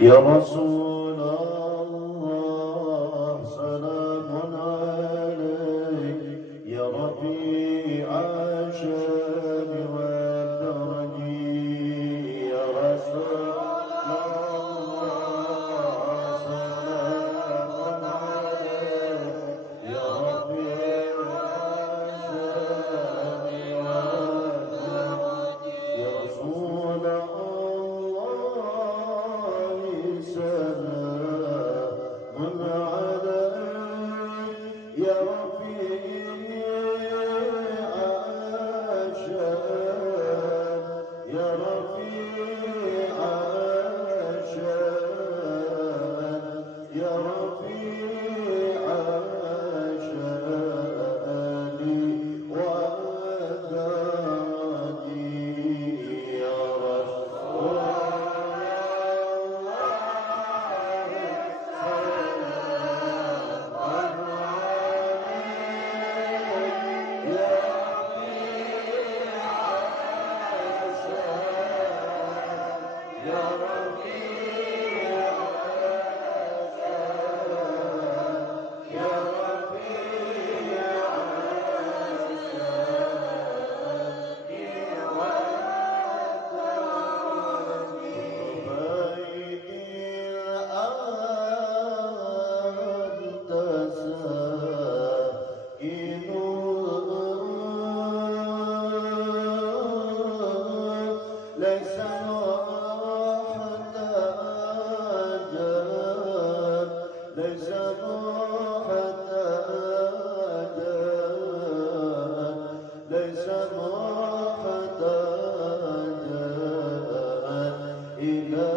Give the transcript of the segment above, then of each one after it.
يا رسول الله سلام عليك يا رفيع الشام والدرج يا رسول الله سلام عليك يا رفيع الشام والدرج يا رسول يا رفيع الشان يا رفيع الشان يا رفيع الشان والدرج يا رسول ليس محتاجا ليس محتاجا ليس محتاجا إلى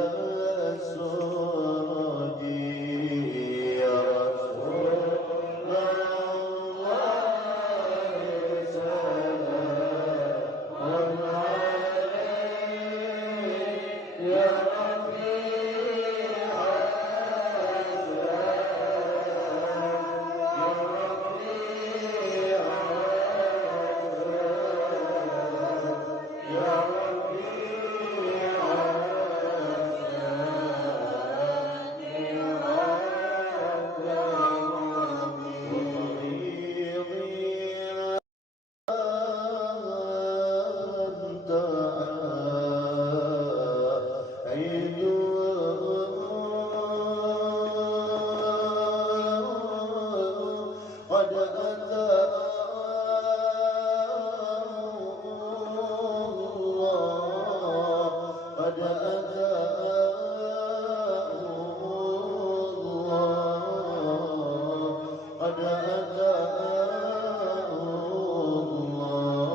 السرج يا رسول الله سلام يا رفيع قد أتاه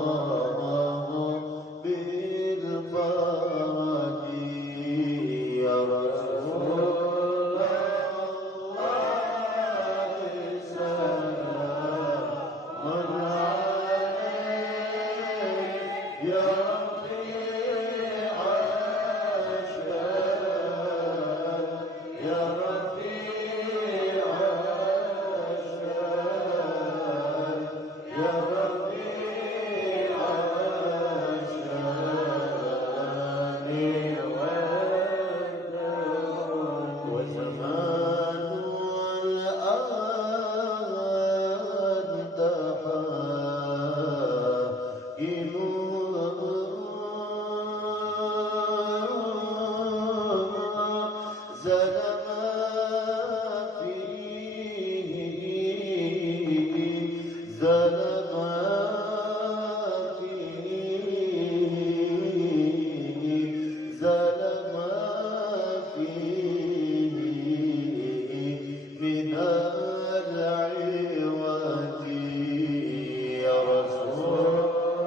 الله بالفرج يا رسول الله سلام عليك يا رفيع الشان يا رفيع الشان يا رفيع الشان وزمان الآن تحائل زلما فيه من العوج يا رسول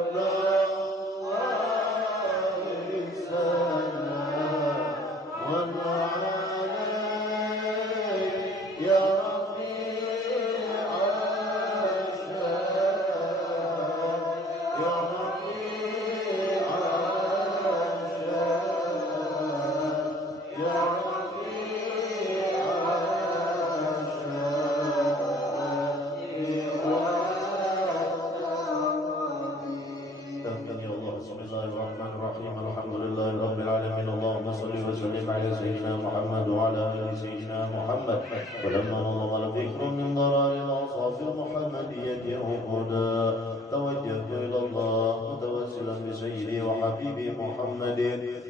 الله سلام عليك سيدنا محمد وعلى آل سيدنا محمد. ولما نظم الفكر من ضرار الأوصاف المحمدية عقودا توجهت إلى الله متوسلا بسيدي وحبيبي محمد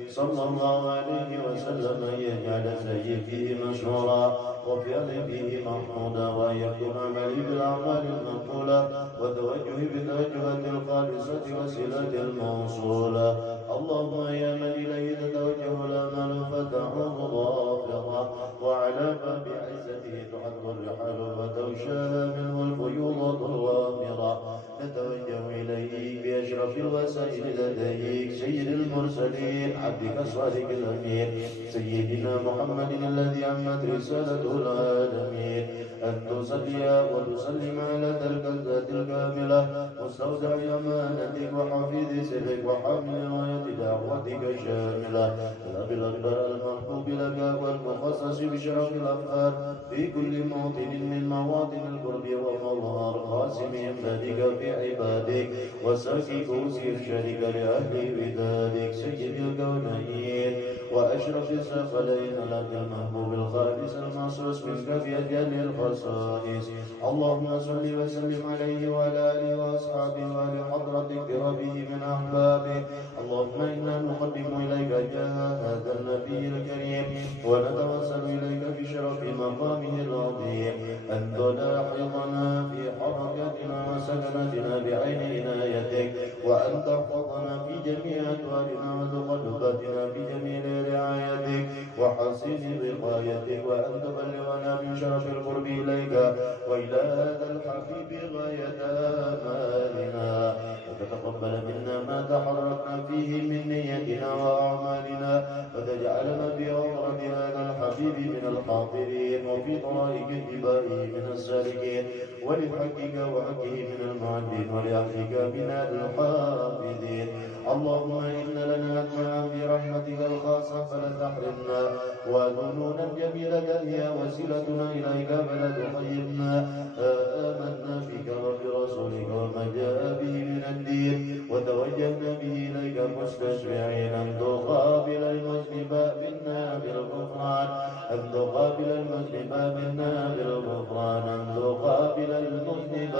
صلى الله عليه وسلم أن يجعل سيدي فيه مشهورا وفعلي فيه محمودا، وأن يكون عملي بالأعمال المقبولة وتوجهي بالتوجهات الخالصة وسيلة الموصولة. اللهم يا من إليه تتوجه الآمال فتعوض ظافرة، وعلى باب عزته تحط الرحال فتغشى منه الفيوض الوامرة. نتوجه إليه بأشرف الوسائل لديك سيد المرسلين عبدك الصادق الأمين سيدنا محمد الذي عمت رسالته العالمين، أن تصلي وتسلم على تلك الذات الكاملة مستودع أمانتك وحفيظ سرك وحامل راية دعوتك الشاملة، الأب الأكبر المحبوب لك والمخصص بشرف الأفعال في كل موطن من مواطن القرب ومظهر قاسمهم ذلك في عبادك وساكي كوس إرشادك لأهل ودادك سيد الكونين وأشرف الثقلين لك المحبوب الخالص المخصوص منك في أجل الخصائص. اللهم صل وسلم عليه وعلى آله وأصحابه وآل حضرتك بربه من أحبابه. اللهم إنا نقدم إليك جاه هذا النبي الكريم ونتوسل إليك بشرف مقامه العظيم أن تلاحظنا في حركاتنا وسكناتنا بعين عنايتك، وأن تحفظنا في جميع أدوارنا وتقلباتنا بجميل رعايتك وحسين وقايتك، وأن تبلغنا من شرف القرب إليك وإلى هذا الحبيب غاية آمالنا، وتتقبل منا ما تحركنا فيه من نيتنا وأعمالنا، وتجعلنا في أوراد هذا الحبيب من الحاضرين وفي طرائق اتباعه من السالكين، ولحقك وحقه من المعدين ولأهلك من الحافظين. اللهم إن لنا أطماعا في رحمتك الخاصة فلا تحرمنا، وذنونا جميلة هي وسيلتنا إليك فلا تخيبنا. آمنا بك وبرسولك وما جاء به من الدين، وتوجهنا به إليك مستشفعين أن تقابل المذنب منا بالغفران، أن تقابل المذنب منا بالغفران، أن تقابل المذنب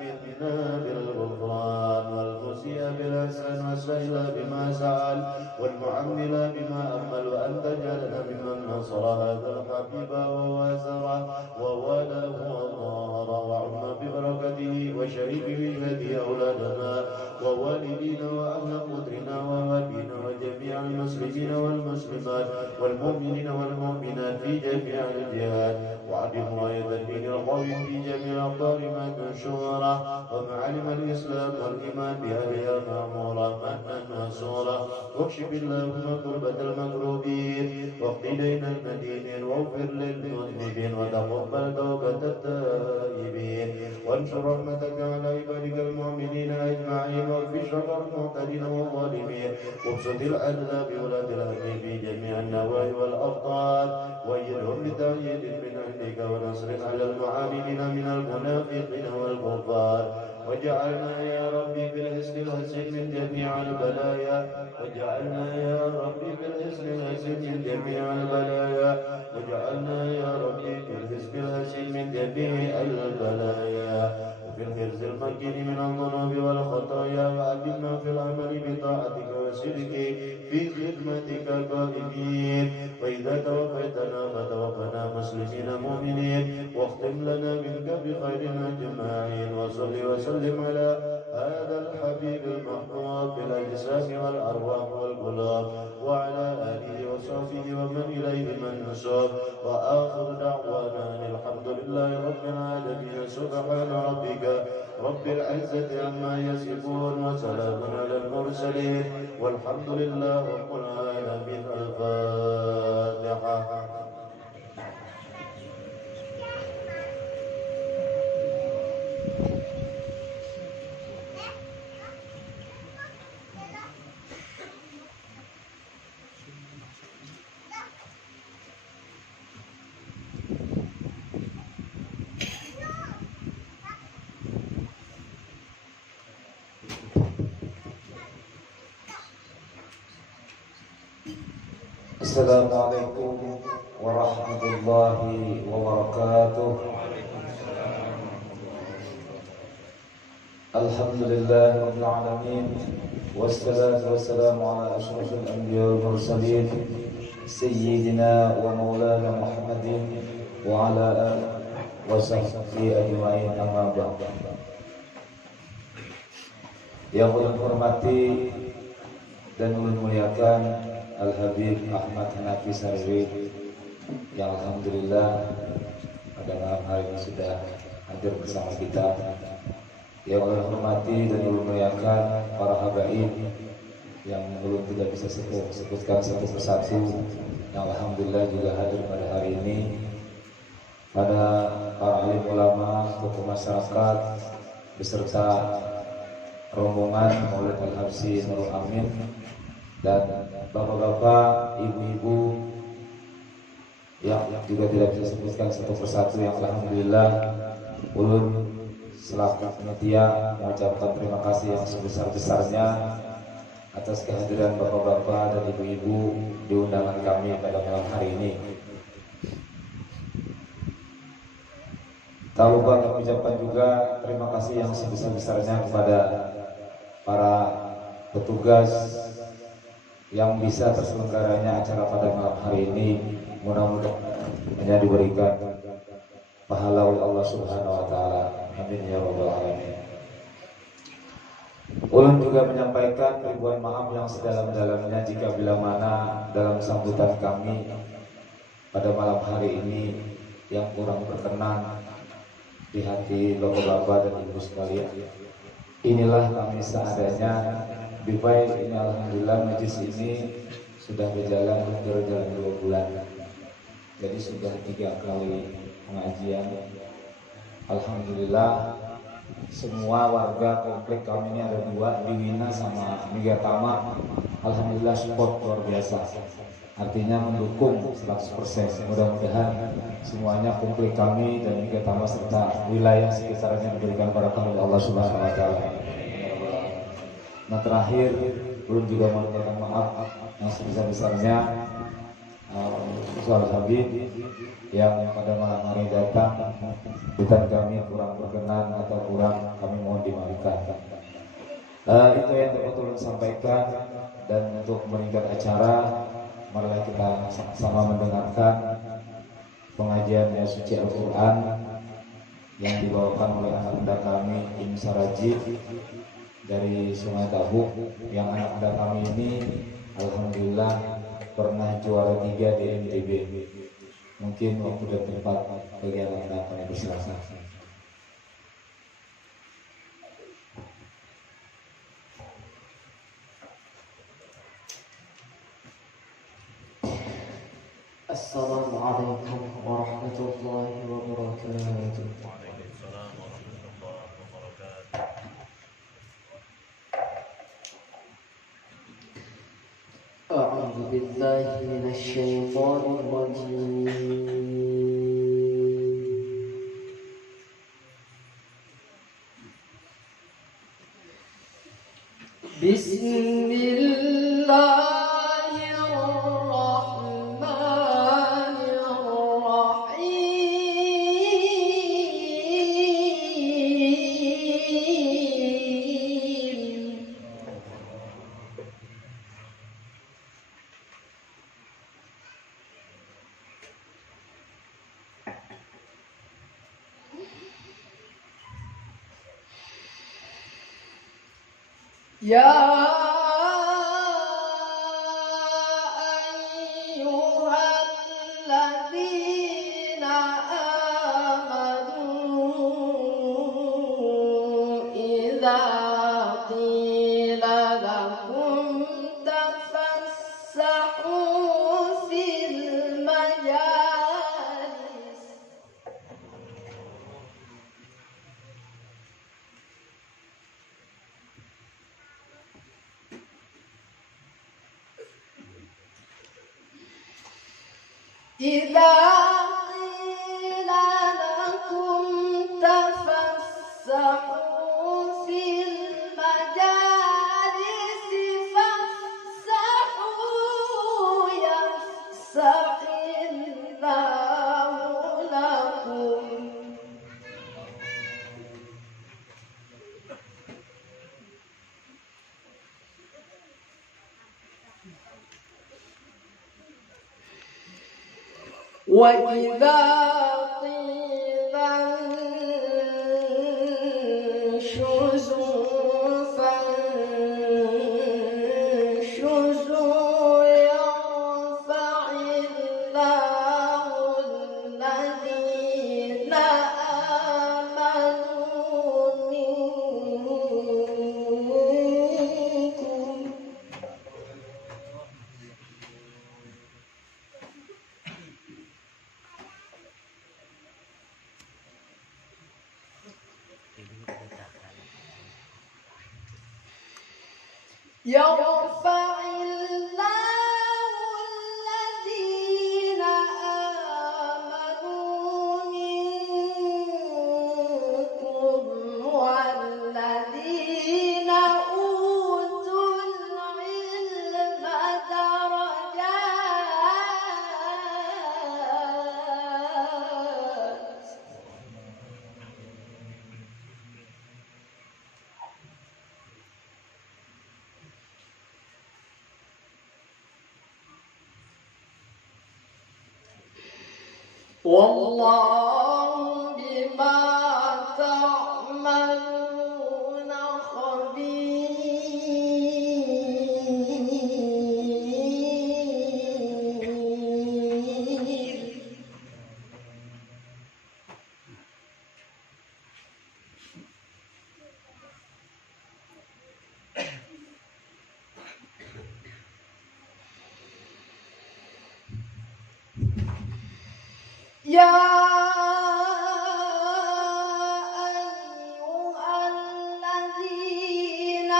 منا بالغفران، والمسيء بالإحسان والسائل بما سأل والمعمل بما أمل، وأن تجعلنا ممن نصر هذا الحبيب ووازره ووالاه وظاهر وعم ببركته وشريك بجهده أولادنا ووالدينا وأهل قدرنا ووالدينا وجميع المسلمين والمسلمات والمؤمنين والمؤمنات في جميع الجهات، وعلم راية الدين القويم في جميع الأقطار ما تنشره، ومعالم الإسلام والإيمان بأهلها معمورة منا وسورة، واكشف اللهم كربة المكروبين واقض دين المدينين واغفر للمذنبين وتقبل توبة التائبين، وانشر رحمتك على عبادك المؤمنين أجمعين، واكف شر المعتدين والظالمين، وابسط العدل بولاة الأمر في جميع النواحي والأبطال، وأيدهم بتأييد من عندك ونصر على المعاندين من المنافقين والكفار، وجعلنا يا ربي بالحسن الحسن من جميع البلايا، وجعلنا يا ربي بالحسن الحسن من جميع البلايا، وجعلنا يا ربي بالحسن الحسن من جميع البلايا، وفي الحرز المكين من الذنوب والخطايا، وأدمنا في العمل بطاعتك وسلك في خدمتك قائمين، وإذا توفيتنا فتوفنا مسلمين مؤمنين، واختم لنا منك بخير أجمعين، وصل وسلم على هذا الحبيب المحبوب بالأجسام والأرواح والقلوب، وعلى آله وصحبه ومن إليه منسوب، وآخر دعوانا الحمد لله رب العالمين. سبحان ربك رب العزة عما يصفون وسلام على المرسلين والحمد لله رب العالمين. الفاتحة. Assalamualaikum warahmatullahi wabarakatuh. Alhamdulillah rabbil alamin, wassalatu wassalamu ala asyrafil anbiya wal mursalin sayyidina wa maulana Muhammadin wa ala alihi wa sahbihi ajma'in, amma ba'd. Yang ulun hormati dan ulun muliakan Al-Habib Ahmad Hanafi Sarwi, yang alhamdulillah pada malam hari ini sudah hadir bersama kita. Yang ulun hormati dan ulun muliakan para habaib yang ulun tidak bisa sebutkan satu persatu, yang alhamdulillah juga hadir pada hari ini. Pada para alim ulama, tokoh masyarakat beserta rombongan Maulid Al-Habsyi Nurul Amin, dan bapak-bapak, ibu-ibu yang juga tidak bisa sebutkan satu persatu, yang alhamdulillah ulun selaku panitia mengucapkan terima kasih yang sebesar-besarnya atas kehadiran bapak-bapak dan ibu-ibu di undangan kami pada malam hari ini. Tak lupa kami ucapkan juga terima kasih yang sebesar-besarnya kepada para petugas yang bisa terselenggaranya acara pada malam hari ini. Mudah-mudahan hanya diberikan pahala oleh Allah Subhanahu wa taala. Amin ya rabbal alamin. Ulun juga menyampaikan ribuan maaf yang sedalam-dalamnya jika bila mana dalam sambutan kami pada malam hari ini yang kurang berkenan di hati bapak-bapak dan ibu sekalian. Inilah kami seadanya. Lebih baik ini alhamdulillah majlis ini sudah berjalan 2 bulan. Jadi sudah 3 kali pengajian. Alhamdulillah semua warga komplek kami ini ada 2 di Wina sama Megatama. Alhamdulillah support luar biasa. Artinya mendukung 100%. Mudah-mudahan semuanya komplek kami dan Megatama serta wilayah sekitarnya diberikan barakah oleh Allah Subhanahu wa taala. Nah, terakhir belum juga mengucapkan maaf yang sebesar-besarnya soal Habib yang pada malam hari datang bukan kami kurang berkenan atau kurang, kami mohon dimaafkan. Itu yang dapat ulun sampaikan, dan untuk meningkat acara marilah kita sama-sama mendengarkan pengajian ayat suci Al-Quran yang dibawakan oleh anak muda kami Im Sarajid dari Sungai Tabuk, yang anak muda kami ini alhamdulillah pernah juara 3 di MTB. Mungkin waktu dan tempat bagi anak muda kami bersilakan. Assalamualaikum warahmatullahi wabarakatuh. أعوذ بالله من الشيطان الرجيم. بسم الله الرحمن الرحيم. يا أيها الذين آمنوا إذا قيل لكم تفسحوا في المجالس إذا قيل لكم تفسحوا في المجالس فافسحوا يفسح وإذا قيل انشزوا فانشزوا يرفع الله الذين آمنوا منكم يرفع الله الذين آمنوا منكم والذين أوتوا العلم درجات والله بما تعملون خبير يا أيها الذين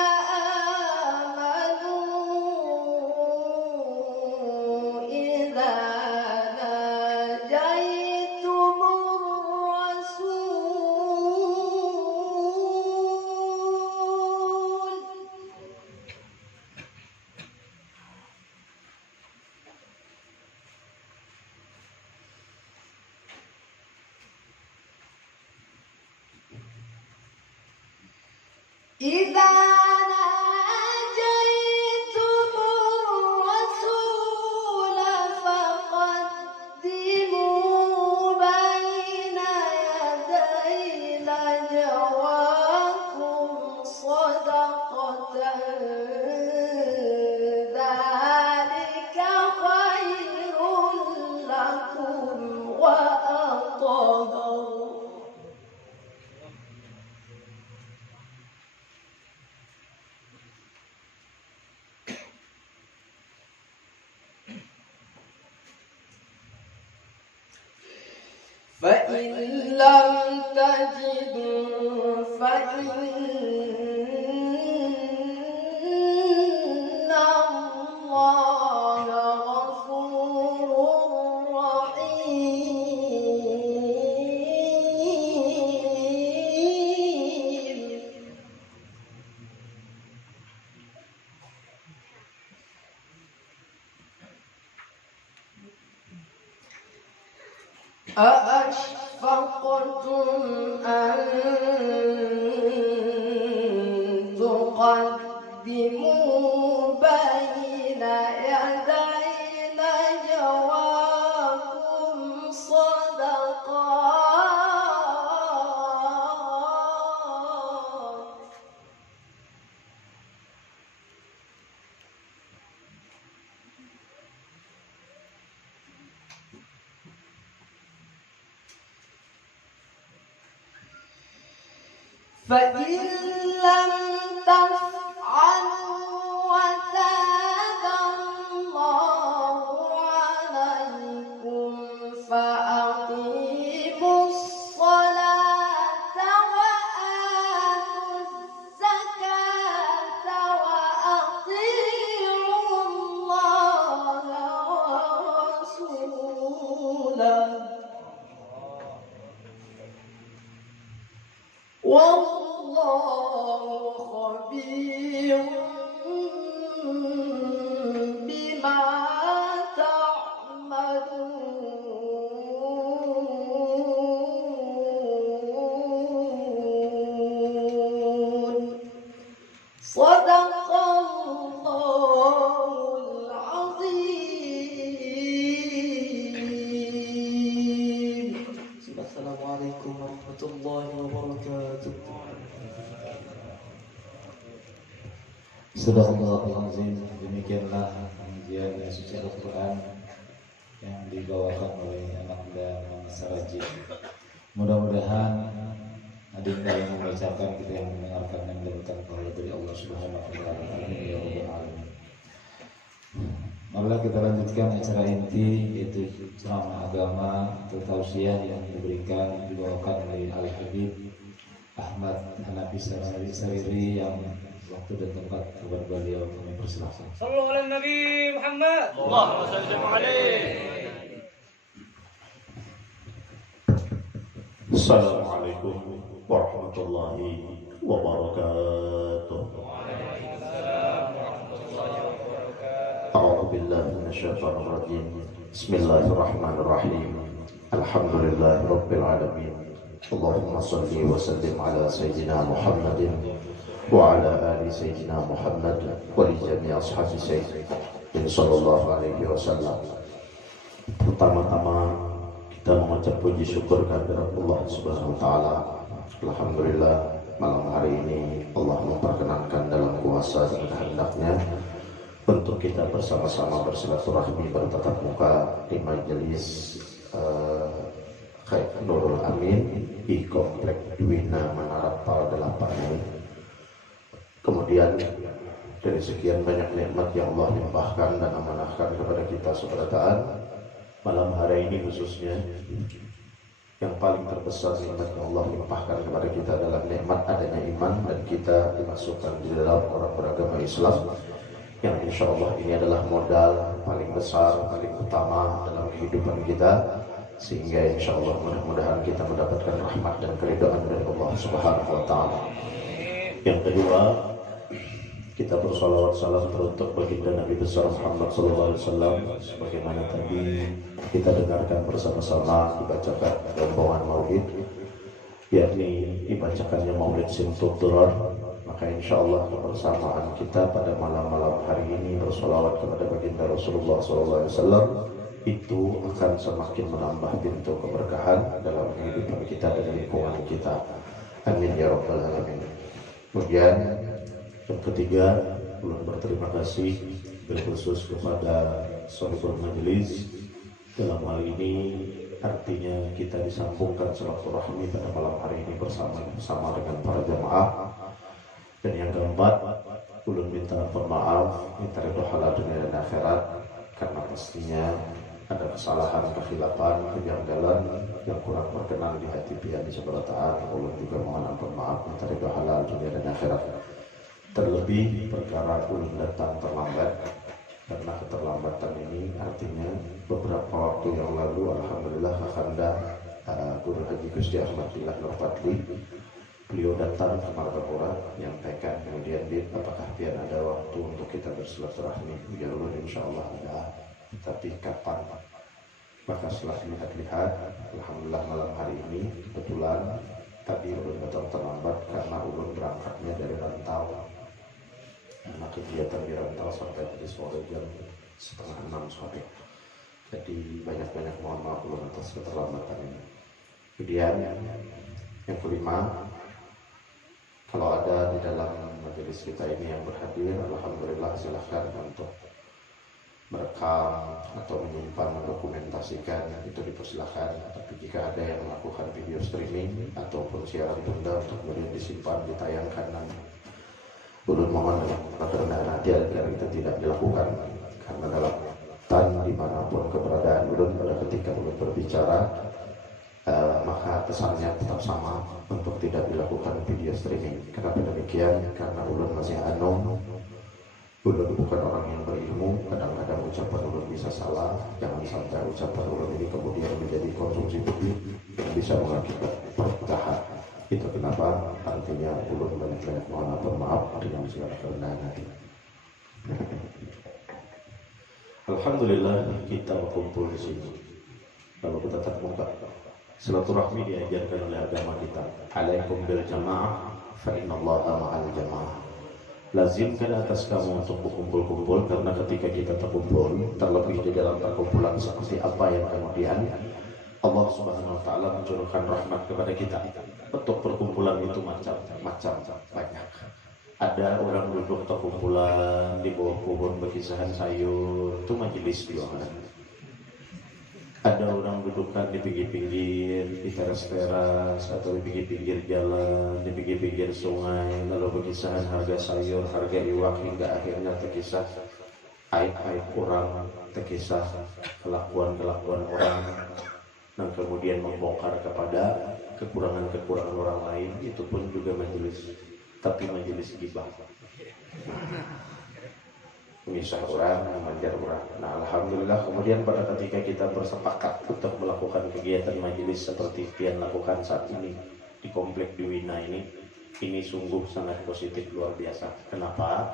آمنوا إذا ناجيتم الرسول إذا ناجيتم الرسول فقدموا بين يدي نجواكم صدقة ذلك خير لكم وأطهر فإن لم تجدوا فإن الله غفور رحيم أأشفقتم أن تقدموا بين يدي نجواكم صدقات فإن لم تفعلوا وتاب الله عليكم فأقيموا الصلاة وآتوا الزكاة وأطيعوا الله ورسوله والله خبير Sadaqallahul azim. Demikianlah pengajian suci Al-Quran yang dibawakan oleh anak dan Mama Sarajin. Mudah-mudahan adinda yang membacakan, kita yang mendengarkan, yang mendapatkan pahala dari Allah Subhanahu wa taala. Amin ya rabbal alamin. Marilah kita lanjutkan acara inti, yaitu ceramah agama atau tausiah yang dibawakan oleh Al Habib Ahmad Hanafi Sariri yang waktu dan tempat kepada beliau kami persilahkan. Sallallahu alaihi Nabi Muhammad. Allahumma salli alaihi. Assalamualaikum warahmatullahi wabarakatuh. A'udzu billahi minasyaitonir rajim. Bismillahirrahmanirrahim. Alhamdulillahirabbil alamin. Allahumma shalli wa sallim ala sayyidina Muhammadin wa ala ali sayyidina Muhammad wa li jami'i ashabi sayyidina sallallahu alaihi wasallam. Pertama-tama kita mengucap puji syukur kehadirat Allah Subhanahu wa taala. Alhamdulillah malam hari ini Allah memperkenankan dalam kuasa dan kehendaknya untuk kita bersama-sama bersilaturahmi bertatap muka di majelis Nurul Amin di Komplek Dwina Menara Pal 8 ini. Kemudian dari sekian banyak nikmat yang Allah limpahkan dan amanahkan kepada kita seberataan, malam hari ini khususnya yang paling terbesar nikmat yang Allah limpahkan kepada kita adalah nikmat adanya iman dan kita dimasukkan di dalam orang beragama Islam, yang insya Allah ini adalah modal paling besar, paling utama dalam kehidupan kita, sehingga insya Allah mudah-mudahan kita mendapatkan rahmat dan keridhaan dari Allah Subhanahu wa taala. Yang kedua, kita bersalawat salam teruntuk baginda Nabi besar Muhammad sallallahu alaihi wasallam, sebagaimana tadi kita dengarkan bersama-sama dibacakan rombongan maulid, yakni dibacakannya maulid Simtud Durar. Maka insya Allah kebersamaan kita pada malam-malam hari ini bersalawat kepada baginda Rasulullah sallallahu alaihi wasallam itu akan semakin menambah pintu keberkahan dalam kehidupan kita dan lingkungan kita. Amin ya rabbal alamin. Kemudian yang ketiga, ulun berterima kasih berkhusus kepada Sohibul Majelis. Dalam hal ini artinya kita disambungkan silaturahmi pada malam hari ini bersama dengan para jamaah. Dan yang keempat, ulun minta maaf, minta ridho halal dunia dan akhirat, karena pastinya ada kesalahan, kekhilafan, kejanggalan yang kurang berkenan di hati pihak sebelah taat. Ulun juga mohon ampun maaf, minta ridho halal dunia dan akhirat. Terlebih perkara ulun datang terlambat, karena keterlambatan ini artinya beberapa waktu yang lalu alhamdulillah kakanda Guru Haji Gusti Ahmad Billah Nur Fadli, beliau datang ke Martapura menyampaikan, kemudian apakah pian ada waktu untuk kita bersilaturahmi. Ya ulun insya Allah ada, tapi kapan? Maka setelah lihat-lihat, alhamdulillah malam hari ini kebetulan tadi ulun datang terlambat karena ulun berangkatnya dari Rantau. Karena kegiatan di Rantau sampai tadi sore jam 5:30 sore. Jadi banyak-banyak mohon maaf ulun atas keterlambatan ini. Kemudian yang kelima, kalau ada di dalam majelis kita ini yang berhadir, alhamdulillah silahkan untuk merekam atau menyimpan, mendokumentasikan, itu dipersilahkan. Tapi jika ada yang melakukan video streaming ataupun siaran tunda untuk kemudian disimpan, ditayangkan, ulun mohon dengan kerendahan hati agar kita tidak dilakukan, karena dalam dimanapun keberadaan ulun pada ketika ulun berbicara, maka kesannya tetap sama untuk tidak dilakukan video streaming. Kenapa demikian? Karena ulun masih anum, ulun bukan orang yang berilmu, kadang-kadang ucapan ulun bisa salah. Jangan sampai ucapan ulun ini kemudian menjadi konsumsi publik yang bisa mengakibatkan perpecahan. Itu kenapa artinya ulun banyak-banyak mohon maaf dengan segala kerendahan hati. Alhamdulillah kita berkumpul di sini. Lalu kita tatap muka. Silaturahmi diajarkan oleh agama kita. Alaikum bil jamaah fa innallaha ma'al jamaah. Lazimkan atas kamu untuk berkumpul-kumpul, karena ketika kita terkumpul, terlebih di dalam perkumpulan seperti apa yang kemudian Allah Subhanahu wa taala mencurahkan rahmat kepada kita. Bentuk perkumpulan itu macam-macam banyak. Ada orang duduk atau kumpulan di bawah pohon berkisahan sayur, itu majelis doa. Ada orang dudukkan di pinggir-pinggir, di teras-teras atau di pinggir-pinggir jalan, di pinggir-pinggir sungai, lalu berkisahan harga sayur, harga iwak, hingga akhirnya terkisah aib-aib orang, terkisah kelakuan-kelakuan orang, dan kemudian membongkar kepada kekurangan-kekurangan orang lain. Itu pun juga majelis, tapi majelis ghibah, menyisah orang, memanjar orang. Nah, alhamdulillah kemudian pada ketika kita bersepakat untuk melakukan kegiatan majelis seperti yang lakukan saat ini di komplek di Wina ini sungguh sangat positif, luar biasa. Kenapa?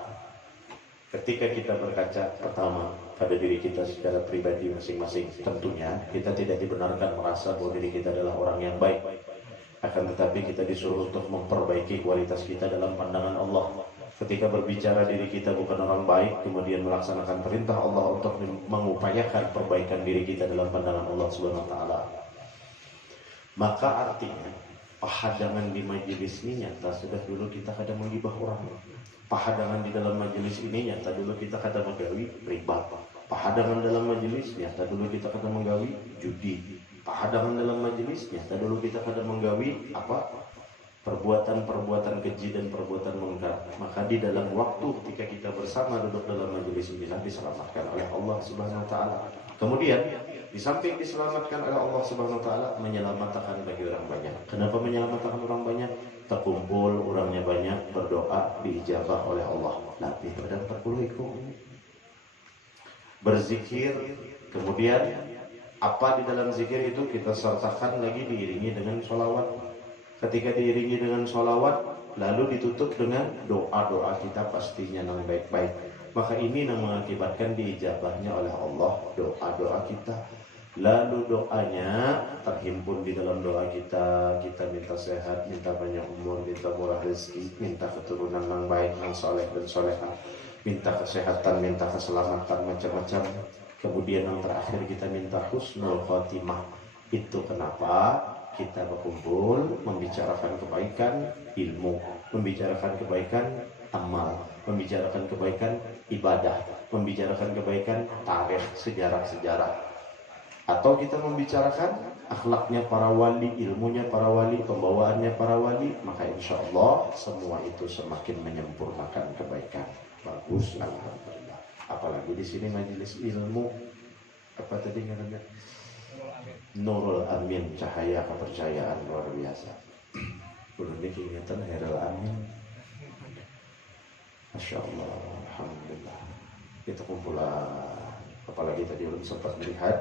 Ketika kita berkaca pertama pada diri kita secara pribadi masing-masing, tentunya kita tidak dibenarkan merasa bahwa diri kita adalah orang yang baik. Akan tetapi kita disuruh untuk memperbaiki kualitas kita dalam pandangan Allah. Ketika berbicara diri kita bukan orang baik, kemudian melaksanakan perintah Allah untuk mengupayakan perbaikan diri kita dalam pandangan Allah Subhanahu wa taala, maka artinya pahadangan di majelis ini nyata sudah dulu kita kadang menggibah orang. Pahadangan di dalam majelis ini nyata dulu kita kadang menggawi riba. Pahadangan dalam majelis nyata dulu kita kadang menggawi judi. Pahadangan dalam majelis nyata dulu kita kadang menggawi perbuatan-perbuatan keji dan perbuatan mungkar. Maka di dalam waktu ketika kita bersama duduk dalam majelis ini diselamatkan oleh Allah Subhanahu wa taala. Kemudian di samping diselamatkan oleh Allah Subhanahu wa taala, menyelamatkan bagi orang banyak. Kenapa menyelamatkan orang banyak? Terkumpul orangnya banyak, berdoa diijabah oleh Allah. Lebih pada 40 ekor. Berzikir, kemudian apa di dalam zikir itu kita sertakan lagi diiringi dengan sholawat. Ketika diiringi dengan sholawat, lalu ditutup dengan doa-doa kita pastinya yang baik-baik. Maka ini yang mengakibatkan diijabahnya oleh Allah doa-doa kita. Lalu doanya terhimpun di dalam doa kita. Kita minta sehat, minta banyak umur, minta murah rezeki, minta keturunan yang baik, yang soleh dan solehah, minta kesehatan, minta keselamatan, macam-macam. Kemudian yang terakhir kita minta husnul khotimah. Itu kenapa kita berkumpul membicarakan kebaikan ilmu, membicarakan kebaikan amal, membicarakan kebaikan ibadah, membicarakan kebaikan tarikh, sejarah-sejarah, atau kita membicarakan akhlaknya para wali, ilmunya para wali, pembawaannya para wali. Maka insya Allah semua itu semakin menyempurnakan kebaikan. Bagus, alhamdulillah. Apalagi di sini majelis ilmu, apa tadi namanya? Nurul Amin, cahaya kepercayaan, luar biasa. Belum diingatkan Herul Amin. Masya Allah, alhamdulillah. Kita kumpulan, apalagi tadi belum sempat melihat.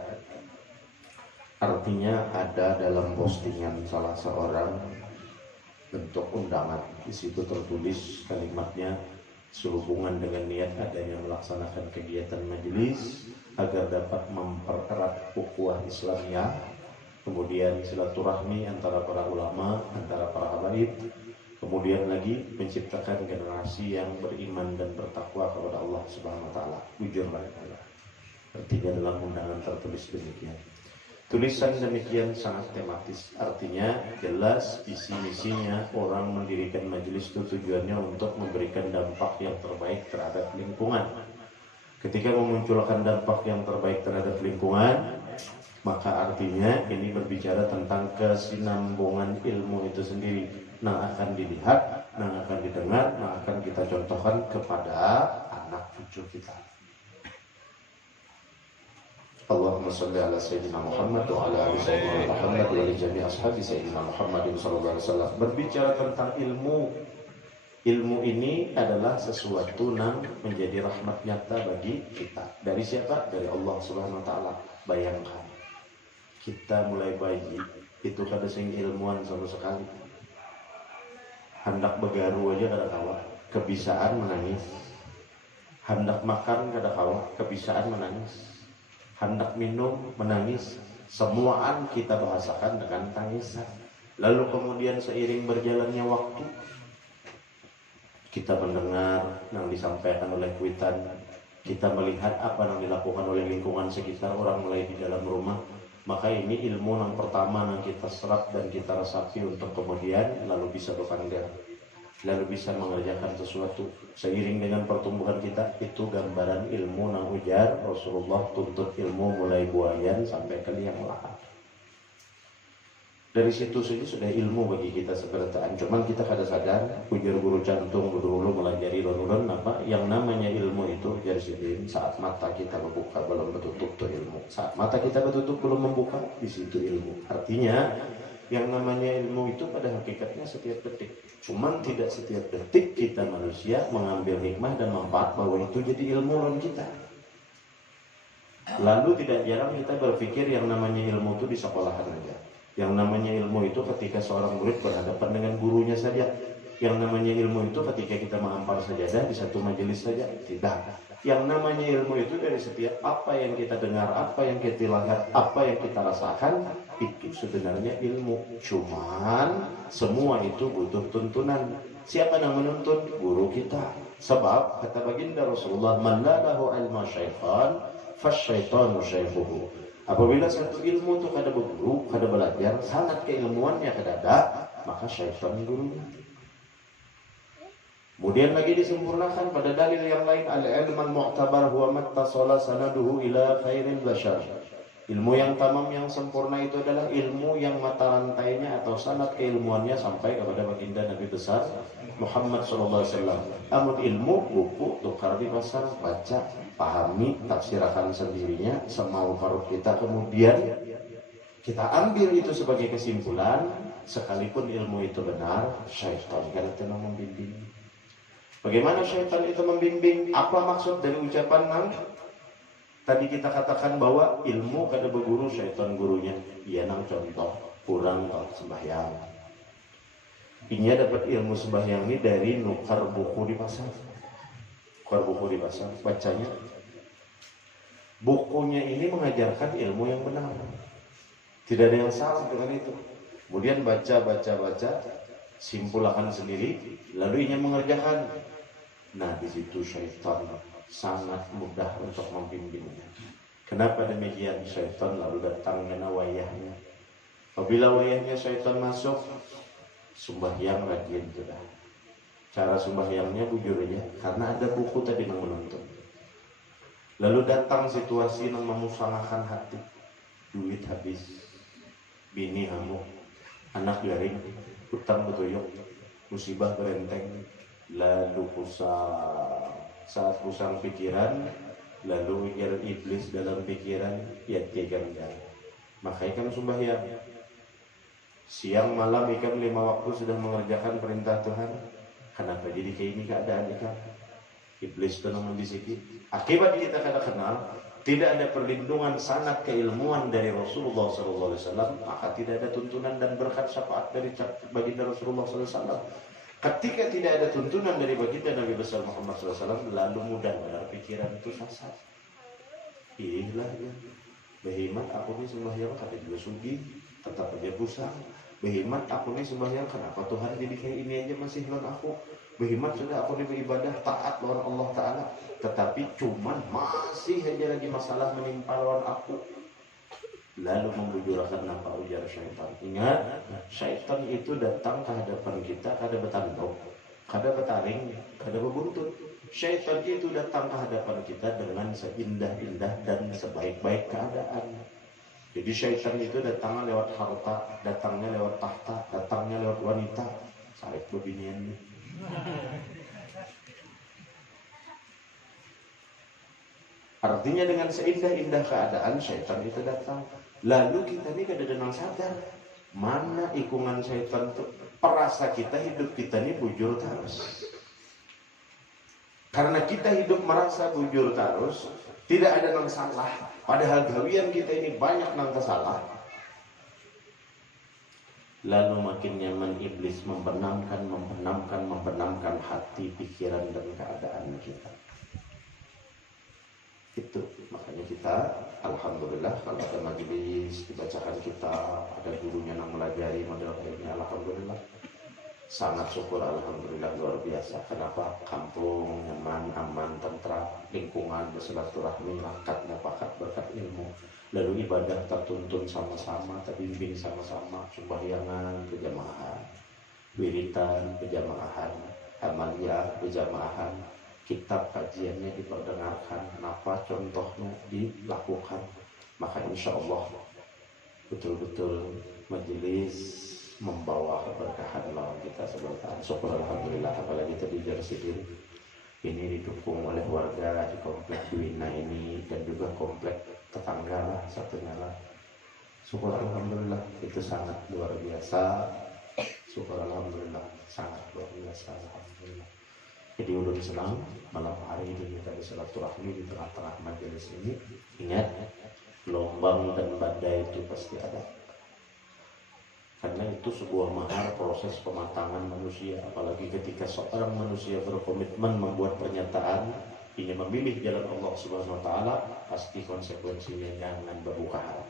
Artinya ada dalam postingan salah seorang bentuk undangan. Di situ tertulis kalimatnya sehubungan dengan niat adanya melaksanakan kegiatan majelis agar dapat mempererat ukhuwah Islamiyah, kemudian silaturahmi antara para ulama, antara para habaib, kemudian lagi menciptakan generasi yang beriman dan bertakwa kepada Allah Subhanahu wa taala. Jujur Allah. Artinya dalam undangan tertulis demikian. Tulisan demikian sangat tematis, artinya jelas visi misinya orang mendirikan majelis itu tujuannya untuk memberikan dampak yang terbaik terhadap lingkungan. Ketika memunculkan dampak yang terbaik terhadap lingkungan, maka artinya ini berbicara tentang kesinambungan ilmu itu sendiri, yang akan dilihat, yang akan didengar, yang akan kita contohkan kepada anak cucu kita. Allahumma salli ala Sayyidina Muhammad wa ala ali Sayyidina Muhammad wa ala jami' ashabi Sayyidina Muhammadin sallallahu alaihi wasallam. Berbicara tentang ilmu, ilmu ini adalah sesuatu yang menjadi rahmat nyata bagi kita. Dari siapa? Dari Allah Subhanahu wa taala. Bayangkan, kita mulai bayi itu kada sing ilmuwan sama sekali. Hendak begaru aja kada kawa, kebisaan menangis. Hendak makan kada kawa, kebisaan menangis. Hendak minum menangis, semuaan kita bahasakan dengan tangisan. Lalu kemudian seiring berjalannya waktu, kita mendengar yang disampaikan oleh kuitan, kita melihat apa yang dilakukan oleh lingkungan sekitar, orang mulai di dalam rumah. Maka ini ilmu yang pertama yang kita serap dan kita resapi untuk kemudian lalu bisa berpandang. lalu bisa mengerjakan sesuatu seiring dengan pertumbuhan kita. Itu gambaran ilmu nang ujar Rasulullah, tuntut ilmu mulai buayan sampai ke liang lahat. Dari situ saja sudah ilmu bagi kita sebertaan. Cuman kita kada sadar, ujar guru cantung dulu mulai dari ron apa yang namanya ilmu itu dari sini saat mata kita membuka belum bertutup tuh ilmu. Saat mata kita bertutup belum membuka, di situ ilmu. Artinya yang namanya ilmu itu pada hakikatnya setiap detik. Cuman tidak setiap detik kita manusia mengambil hikmah dan manfaat bahwa itu jadi ilmu ron kita. Lalu tidak jarang kita berpikir yang namanya ilmu itu di sekolahan aja. Yang namanya ilmu itu ketika seorang murid berhadapan dengan gurunya saja. Yang namanya ilmu itu ketika kita mengampar sajadah di satu majelis saja. Tidak. Yang namanya ilmu itu dari setiap apa yang kita dengar, apa yang kita lihat, apa yang kita rasakan, itu sebenarnya ilmu. Cuman semua itu butuh tuntunan. Siapa yang menuntun? Guru kita. Sebab kata baginda Rasulullah, man la lahu ilma syaitan fasyaitanu syaikhuhu. Apabila satu ilmu itu kada berguru, kada belajar, sangat keilmuannya kada ada, maka syaitan gurunya. Kemudian lagi disempurnakan pada dalil yang lain, al-ilmu al-mu'tabar huwa mattasala sanaduhu ila khairil bashar. Ilmu yang tamam, yang sempurna itu adalah ilmu yang mata rantainya atau sanad keilmuannya sampai kepada baginda Nabi besar Muhammad SAW. Namun ilmu, buku, tukar di pasar, baca, pahami, tafsirkan sendirinya semau harus kita, kemudian kita ambil itu sebagai kesimpulan. Sekalipun ilmu itu benar, syaitan kada tenang membimbing. Bagaimana syaitan itu membimbing? Apa maksud dari ucapan nang tadi kita katakan bahwa ilmu kada berguru, syaitan gurunya? Iya nang contoh kurang sembahyang. Inya dapat ilmu sembahyang ini dari nukar buku di pasar. Nukar buku di pasar, bacanya. Bukunya ini mengajarkan ilmu yang benar. Tidak ada yang salah dengan itu. Kemudian baca, simpulkan sendiri, lalu inya mengerjakan. Nah, di situ syaitan sangat mudah untuk membimbingnya. Kenapa demikian? Syaitan lalu datang dengan wayahnya. Apabila wayahnya syaitan masuk, sembahyang rajin sudah. Cara sembahyangnya bujur aja, karena ada buku tadi yang menuntun. Lalu datang situasi yang memusnahkan hati. Duit habis, bini hamil, anak garing, hutang betuyuk, musibah berenteng. Lalu saat pusang pikiran, lalu ujar iblis dalam pikiran, ya tigang. Maka ikan sembahyang. Siang malam ikan 5 waktu sudah mengerjakan perintah Tuhan. Kenapa jadi kayak ini keadaan ikan? Iblis itu membisiki. Akibat kita kada kenal, tidak ada perlindungan sanad keilmuan dari Rasulullah SAW, maka tidak ada tuntunan dan berkat syafaat dari baginda Rasulullah SAW. Ketika tidak ada tuntunan dari baginda Nabi besar Muhammad SAW, lalu mudah benar pikiran itu sasar. Iyalah ya, behemat aku ini sembahyang kada juga sugi, tetap aja pusang. Behemat aku ini sembahyang, kenapa Tuhan jadi kayak ini aja masih lawan aku? Behemat sudah aku ini beribadah taat lawan Allah Ta'ala, tetapi cuman masih aja lagi masalah menimpa lawan aku. Lalu membujurkan apa ujar syaitan. Ingat, syaitan itu datang ke hadapan kita kada bertanduk, kada bertaring, kada berbuntut. Syaitan itu datang ke hadapan kita dengan seindah-indah dan sebaik-baik keadaan. Jadi syaitan itu datangnya lewat harta, datangnya lewat tahta, datangnya lewat wanita. Sarik beginian. Artinya dengan seindah-indah keadaan syaitan itu datang. Lalu kita ini kada denang sadar mana ikungan syaitan itu. Perasa kita, hidup kita ini bujur terus. Karena kita hidup merasa bujur terus, tidak ada nang salah. Padahal gawian kita ini banyak nang kesalah. Lalu makin nyaman iblis membenamkan hati, pikiran dan keadaan kita. Itu makanya kita alhamdulillah kalau ada majelis dibacakan kitab, ada gurunya yang melajari model kainnya, alhamdulillah sangat syukur, alhamdulillah luar biasa. Kenapa? Kampung nyaman, aman, tentram, lingkungan bersilaturahmi, rakat mufakat berkat ilmu. Lalu ibadah tertuntun sama-sama, terbimbing sama-sama, sembahyangan berjamaah. wiritan berjamaahan, amaliyah berjamaahan, kitab kajiannya diperdengarkan, apa contohnya dilakukan, maka insya Allah betul-betul majelis membawa keberkahan lawan kita sebentar. Syukur alhamdulillah, apalagi tadi Jarsidin ini didukung oleh warga di komplek Duina ini dan juga komplek tetangga lah satunya lah. Syukur alhamdulillah, itu sangat luar biasa. Syukur alhamdulillah, sangat luar biasa alhamdulillah. Jadi ulun senang malam hari ini kita bersilaturahmi di tengah-tengah majelis ini. Ingat, gelombang dan badai itu pasti ada. Karena itu sebuah mahar proses pematangan manusia. Apalagi ketika seorang manusia berkomitmen membuat pernyataan ingin memilih jalan Allah Subhanahu Wa Taala, pasti konsekuensinya jangan berbukahan.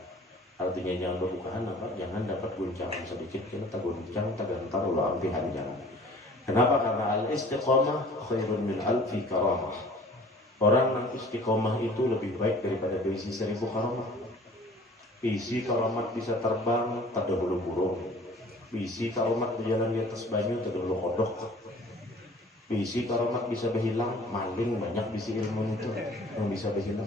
Artinya jangan berbukahan apa? Jangan dapat guncangan sedikit, kita guncang, tergantar ulah ampihan jangan. Kenapa? Karena al-istiqomah khairun min alfi karamah. Orang yang istiqomah itu lebih baik daripada berisi 1000 karamah. Bisi karamat bisa terbang, tak dahulu burung. Bisi karamat berjalan di atas banyu, tak dahulu kodok. Bisi karamat bisa berhilang, maling banyak bisi ilmu itu yang bisa berhilang.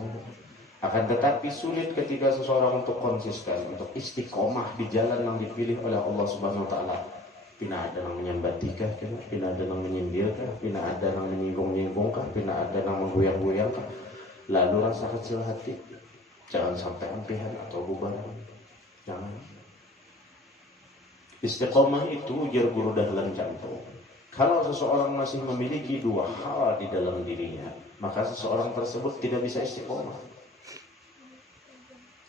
Akan tetapi sulit ketika seseorang untuk konsisten, untuk istiqomah di jalan yang dipilih oleh Allah Subhanahu Wa Taala. Pina ada yang menyambatikah, pina ada yang menyindirkah, pina ada yang menyinggung-nyinggungkah, pina ada yang menggoyang-goyangkah. Lalu rasa kecil hati. Jangan sampai ampihan atau bubaran. Jangan. Istiqomah itu ujar guru dahlan jantung. Kalau seseorang masih memiliki dua hal di dalam dirinya, maka seseorang tersebut tidak bisa istiqomah.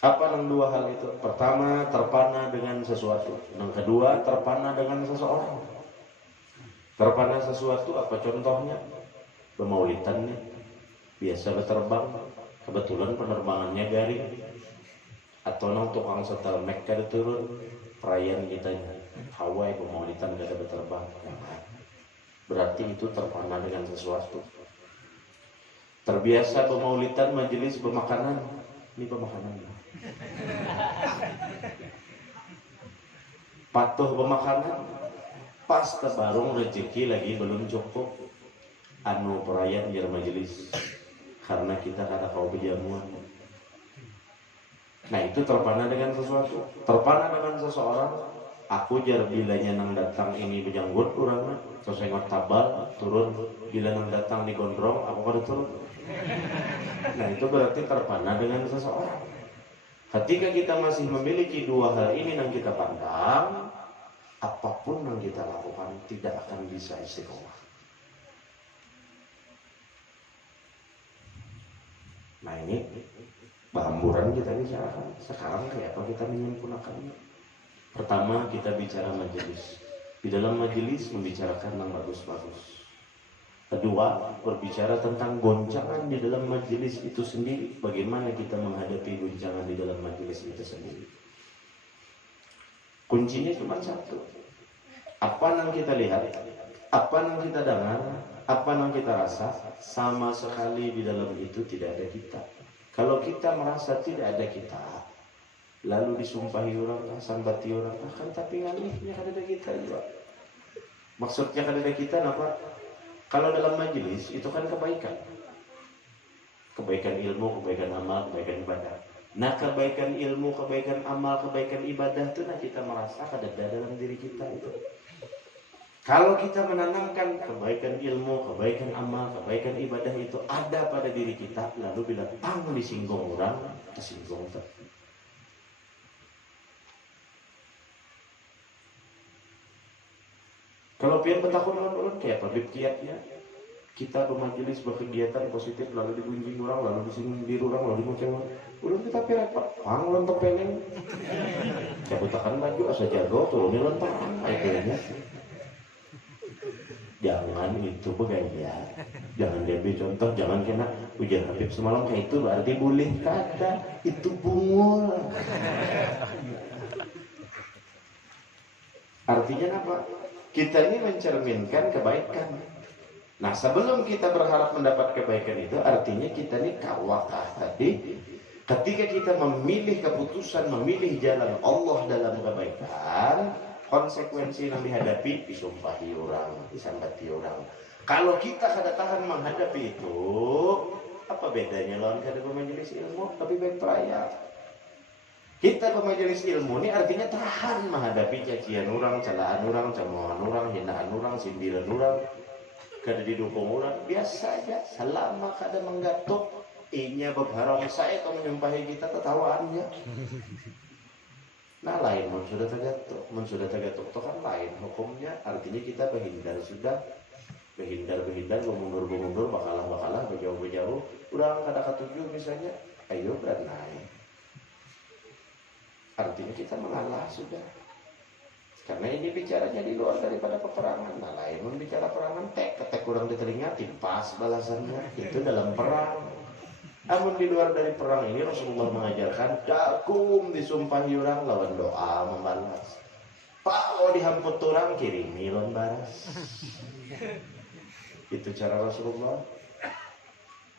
Apa yang dua hal itu? Pertama, terpana dengan sesuatu. Yang kedua, terpana dengan seseorang. Terpana sesuatu apa contohnya? Pemaulitannya. Biasa berterbang. Kebetulan penerbangannya garing, atau nang tukang setel Mac kada turun, perayaan kita Hawaii pemaulitan kada berterbang. Berarti itu terpana dengan sesuatu. Terbiasa pemaulitan majelis bermakanan, ini pemakanan. Patuh pemakanan, pas tebarung rezeki lagi belum cukup, anu perayaan jar majelis. Karena kita kata kau berjamuan. Nah itu terpana dengan sesuatu. Terpana dengan seseorang. Aku jar bilanya nang datang ini berjanggut urang. Terus saya tabal turun. Bila nang datang di gondrong aku kada turun. Nah itu berarti terpana dengan seseorang. Ketika kita masih memiliki dua hal ini yang kita pandang, apapun yang kita lakukan tidak akan bisa istiqomah. Nah ini bahamburan kita bicarakan. Sekarang kayak apa kita menyempurnakannya? Pertama kita bicara majelis. Di dalam majelis membicarakan yang bagus-bagus. Kedua berbicara tentang goncangan di dalam majelis itu sendiri. Bagaimana kita menghadapi goncangan di dalam majelis itu sendiri. Kuncinya cuma satu. Apa yang kita lihat, apa yang kita dengar, apa yang kita rasa, sama sekali di dalam itu tidak ada kita. Kalau kita merasa tidak ada kita, lalu disumpahi orang, sambati orang, akan tapi ngalihnya kan ada kita juga. Maksudnya kan ada kita apa? Kalau dalam majelis itu kan kebaikan. Kebaikan ilmu, kebaikan amal, kebaikan ibadah. Nah kebaikan ilmu, kebaikan amal, kebaikan ibadah itu nah kita merasa ada dalam diri kita itu. Kalau kita menanamkan kebaikan ilmu, kebaikan amal, kebaikan ibadah itu ada pada diri kita, lalu bila tang disinggung orang, tersinggung ter. Kalau pian bertakun ulun kayak apa kiatnya? Kita bermajelis berkegiatan positif lalu digunjing orang, lalu disindir orang, lalu dimoceng orang. Ulun kita repot, pang lontok peleng. Cabutakan baju asa jago turunin lontok akhirnya. Jangan itu begaya. Jangan diambil contoh, jangan kena ujar Habib semalam kayak itu berarti boleh kata itu bungul. Artinya apa? Kita ini mencerminkan kebaikan. Nah sebelum kita berharap mendapat kebaikan itu artinya kita ini kawakah tadi. Ketika kita memilih keputusan, memilih jalan Allah dalam kebaikan, konsekuensi yang dihadapi disumpahi orang, disambati orang. Kalau kita kada tahan menghadapi itu, apa bedanya lawan kada bermajelis ilmu? Lebih baik peraya. Kita bermajelis ilmu ini artinya tahan menghadapi cacian orang, celaan orang, cemoohan orang, hinaan orang, sindiran orang, kada didukung orang, biasa aja. Selama kada menggatuk, inya berbarong saya atau menyumpahi kita ketawaannya. Nah lain, mun sudah tergatuk itu kan lain hukumnya, artinya kita berhindar sudah. Berhindar, bermundur, bakalah, berjauh, udah kada ketujuh misalnya, ayo beranai. Artinya kita mengalah sudah. Karena ini bicaranya di luar daripada peperangan. Nah lain mun bicara perangan, ketek kurang di telinga, timpas balasannya, itu dalam perang. Namun di luar dari perang ini Rasulullah mengajarkan dakum disumpahi orang lawan doa membalas. Pak dihamput orang kirimi lawan baras. Itu cara Rasulullah.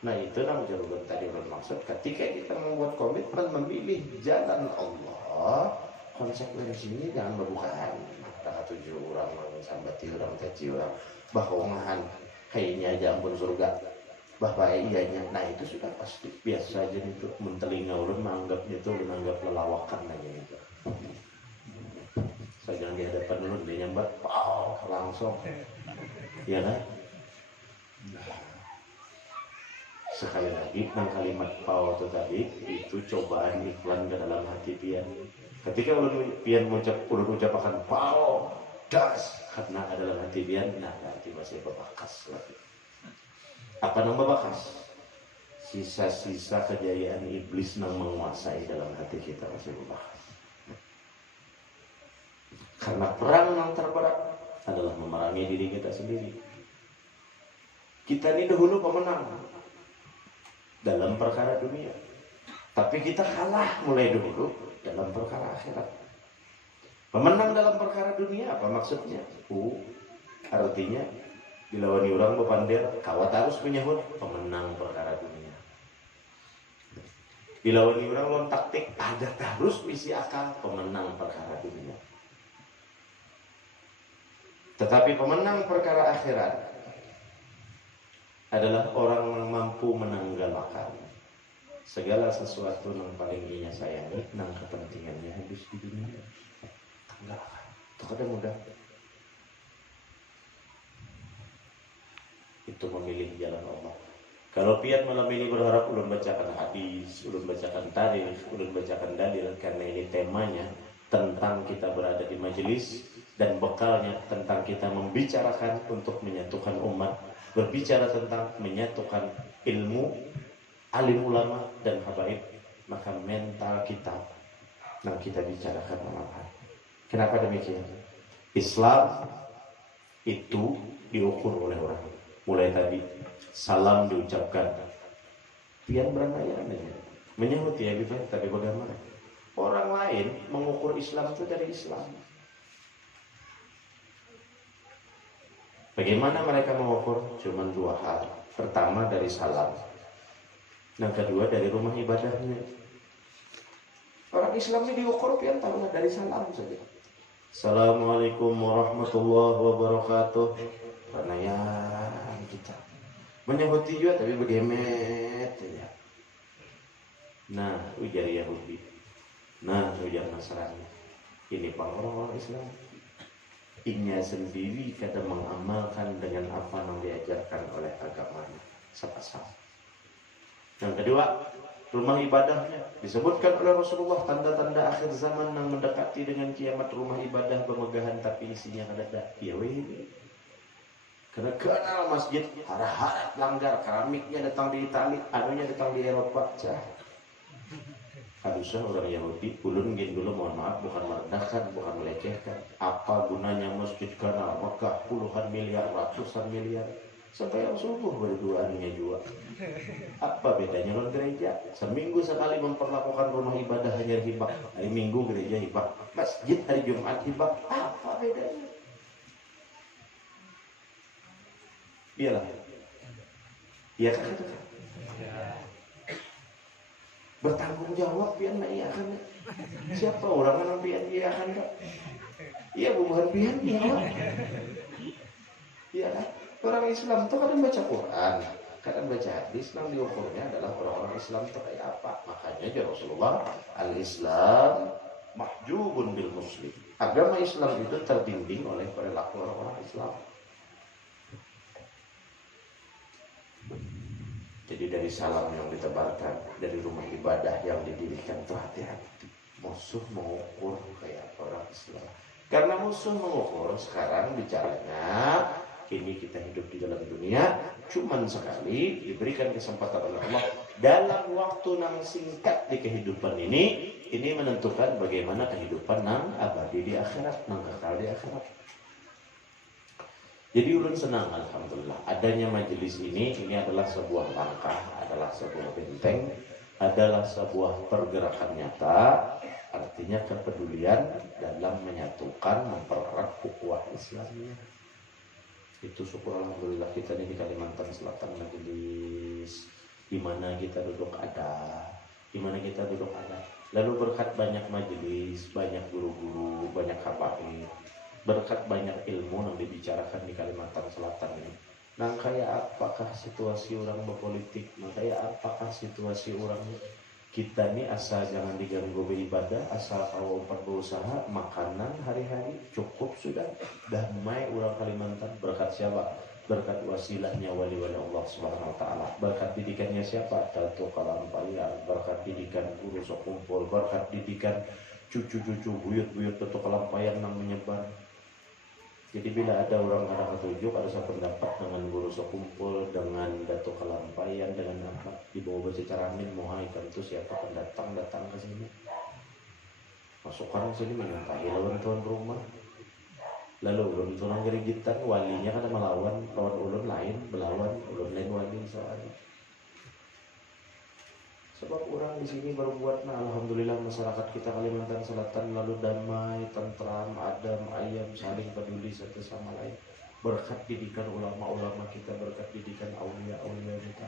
Nah itu yang tadi bermaksud ketika kita membuat komitmen memilih jalan Allah, konsekuensinya jangan berbukaan. Maka tujuh orang sambati orang caci orang bahongan kayaknya aja ampun surga. Bahwa ianya, nah itu sudah pasti biasa aja itu mentelinga orang menganggapnya itu menganggap lelawakan aja itu. Saya jangan di hadapan dulu dia nyambat, langsung, ya kan? Sekali lagi kalimat pau itu tadi itu cobaan iklan ke dalam hati pian. Ketika pian ucapkan pau das karena dalam hati pian, nah nanti masih berbakas lagi. Apa yang berbakas? Sisa-sisa kejayaan iblis yang menguasai dalam hati kita masih berbakas. Karena perang yang terberat adalah memerangi diri kita sendiri. Kita ini dahulu pemenang dalam perkara dunia, tapi kita kalah mulai dulu dalam perkara akhirat. Pemenang dalam perkara dunia apa maksudnya? Artinya dilawani orang bepandir, kawat harus menyahut pemenang perkara dunia. Dilawani orang lawan taktik, ada harus misi akal pemenang perkara dunia. Tetapi pemenang perkara akhirat adalah orang yang mampu menanggalkan segala sesuatu yang paling ia sayangi, yang kepentingannya habis di dunia. Tanggalkan, itu kada mudah. Itu memilih jalan Allah. Kalau pian malam ini berharap ulun bacakan hadis, ulun bacakan tarikh, ulun bacakan dalil, karena ini temanya tentang kita berada di majelis dan bekalnya tentang kita membicarakan untuk menyatukan umat, berbicara tentang menyatukan ilmu, alim ulama dan habaib, maka mental kita yang kita bicarakan malam hari. Kenapa demikian? Islam itu diukur oleh orang. Mulai tadi salam diucapkan, pian beranaya menyahut ya Bifat, tapi bagaimana? Orang lain mengukur Islam itu dari Islam. Bagaimana mereka mengukur? Cuma dua hal. Pertama dari salam, yang kedua dari rumah ibadahnya. Orang Islam ini diukur pian tahulah dari salam saja. Assalamualaikum warahmatullahi wabarakatuh. Pernayaan kita menyahuti juga tapi begemet ya. Nah ujar Yahudi, nah ujar Nasrani, ini pak orang-orang Islam. Inya sendiri kadang mengamalkan dengan apa yang diajarkan oleh agamanya sama-sama. Yang kedua, rumah ibadahnya disebutkan oleh Rasulullah tanda-tanda akhir zaman yang mendekati dengan kiamat. Rumah ibadah pemegahan tapi isinya ada ya weh. Karena kenal masjid harap-harap langgar, keramiknya datang di Itali, anunya datang di Eropa. Harusnya orang Yahudi, ulun gini dulu mohon maaf, bukan merendahkan, bukan melecehkan. Apa gunanya masjid karena Mekah puluhan miliar, ratusan miliar, sampai yang subuh berduaannya juga. Apa bedanya dengan gereja? Seminggu sekali memperlakukan rumah ibadah hanya hibah. Hari Minggu gereja hibah, masjid hari Jumat hibah. Apa bedanya? Iyalah, iya kan? Bertanggung jawab pian nak iakan. Siapa orang yang pian iakan tak? Iya bukan pian ya. Iya kan? Orang Islam tuh kadang baca Quran, kadang baca hadis, yang diukurnya adalah orang-orang Islam itu kayak apa. Makanya ya Rasulullah, al-Islam mahjubun bil muslim. Agama Islam itu terbimbing oleh perilaku orang-orang Islam. Jadi dari salam yang ditebarkan, dari rumah ibadah yang didirikan tuh hati-hati. Musuh mengukur kayak orang Islam. Karena musuh mengukur sekarang bicaranya, kini kita hidup di dalam dunia cuman sekali, diberikan kesempatan oleh Allah dalam waktu yang singkat di kehidupan ini menentukan bagaimana kehidupan yang abadi di akhirat, yang kekal di akhirat. Jadi ulun senang alhamdulillah adanya majelis ini adalah sebuah langkah, adalah sebuah benteng, adalah sebuah pergerakan nyata, artinya kepedulian dalam menyatukan, mempererat ukhuwah Islamnya. Itu syukur alhamdulillah kita ini di Kalimantan Selatan majelis di mana kita duduk ada, lalu berkat banyak majelis, banyak guru-guru, banyak habaib, berkat banyak ilmu yang dibicarakan di Kalimantan Selatan ini. Nah kayak apakah situasi orang berpolitik, kayak apakah situasi orang kita nih asal jangan diganggu beribadah, asal kalau empat berusaha, makanan hari-hari cukup sudah, damai orang Kalimantan. Berkat siapa? Berkat wasilahnya wali-wali Allah Subhanahu Wa Taala. Berkat didikannya siapa? Datuk Kalampayan. Berkat didikan guru sekumpul. Berkat didikan cucu-cucu buyut-buyut Datuk Kalampayan yang menyebar. Jadi bila ada orang ada ketujuh, ada sependapat dengan guru sekumpul, dengan Datuk Kalampayan, dengan apa dibawa baca caramin, mohon itu siapa pendatang datang ke sini, masukkan ke sini menyampai lawan tuan rumah, lalu ulun tuan gerigitan, walinya kan melawan lawan ulun lain, melawan ulun lain wali soalnya. Sebab orang di sini berbuat, nah alhamdulillah masyarakat kita Kalimantan Selatan lalu damai, tentram, adem, ayam, saling peduli satu sama lain. Berkat didikan ulama-ulama kita, berkat didikan aulia-aulia kita.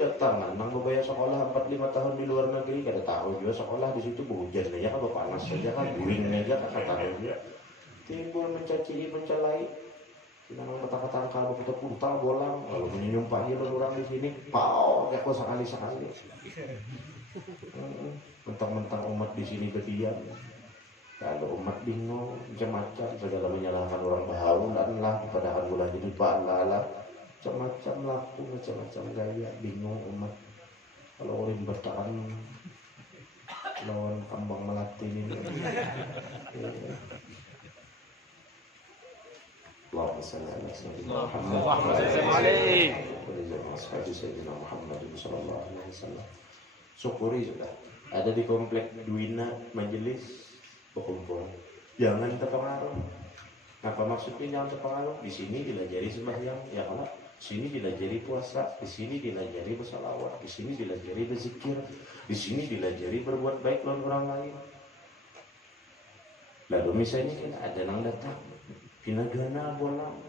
Datangan, nang bayar sekolah 4-5 tahun di luar negeri, kada tahu juga sekolah di situ hujan aja, kalau panas saja kan, buing aja, kada tahu juga. Timbul mencaci, mencalai. Nang kata-kata kalau kita puntal bolang, lalu menyumpahi orang di sini, pau, aku sekali-sekali. Mentang-mentang umat di sini berdiam, kalau umat bingung, macam-macam, segala menyalahkan orang baharu dan lah, padahal boleh jadi bala, macam-macam laku, macam-macam gaya, bingung umat. Kalau orang bertahan lawan kambang melati ini. Allahumma salli ala sayyidina Muhammad sallallahu alaihi wasallam. Syukuri sudah ada di komplek Duina majelis berkumpul. Jangan terpengaruh. Apa maksudnya jangan terpengaruh? Di sini dilajari sembahyang, ya Allah. Di sini dilajari puasa, di sini dilajari bersalawat, di sini dilajari berzikir, di sini dilajari berbuat baik lawan orang lain. Lalu misalnya kan ada yang datang Pinagana bolang,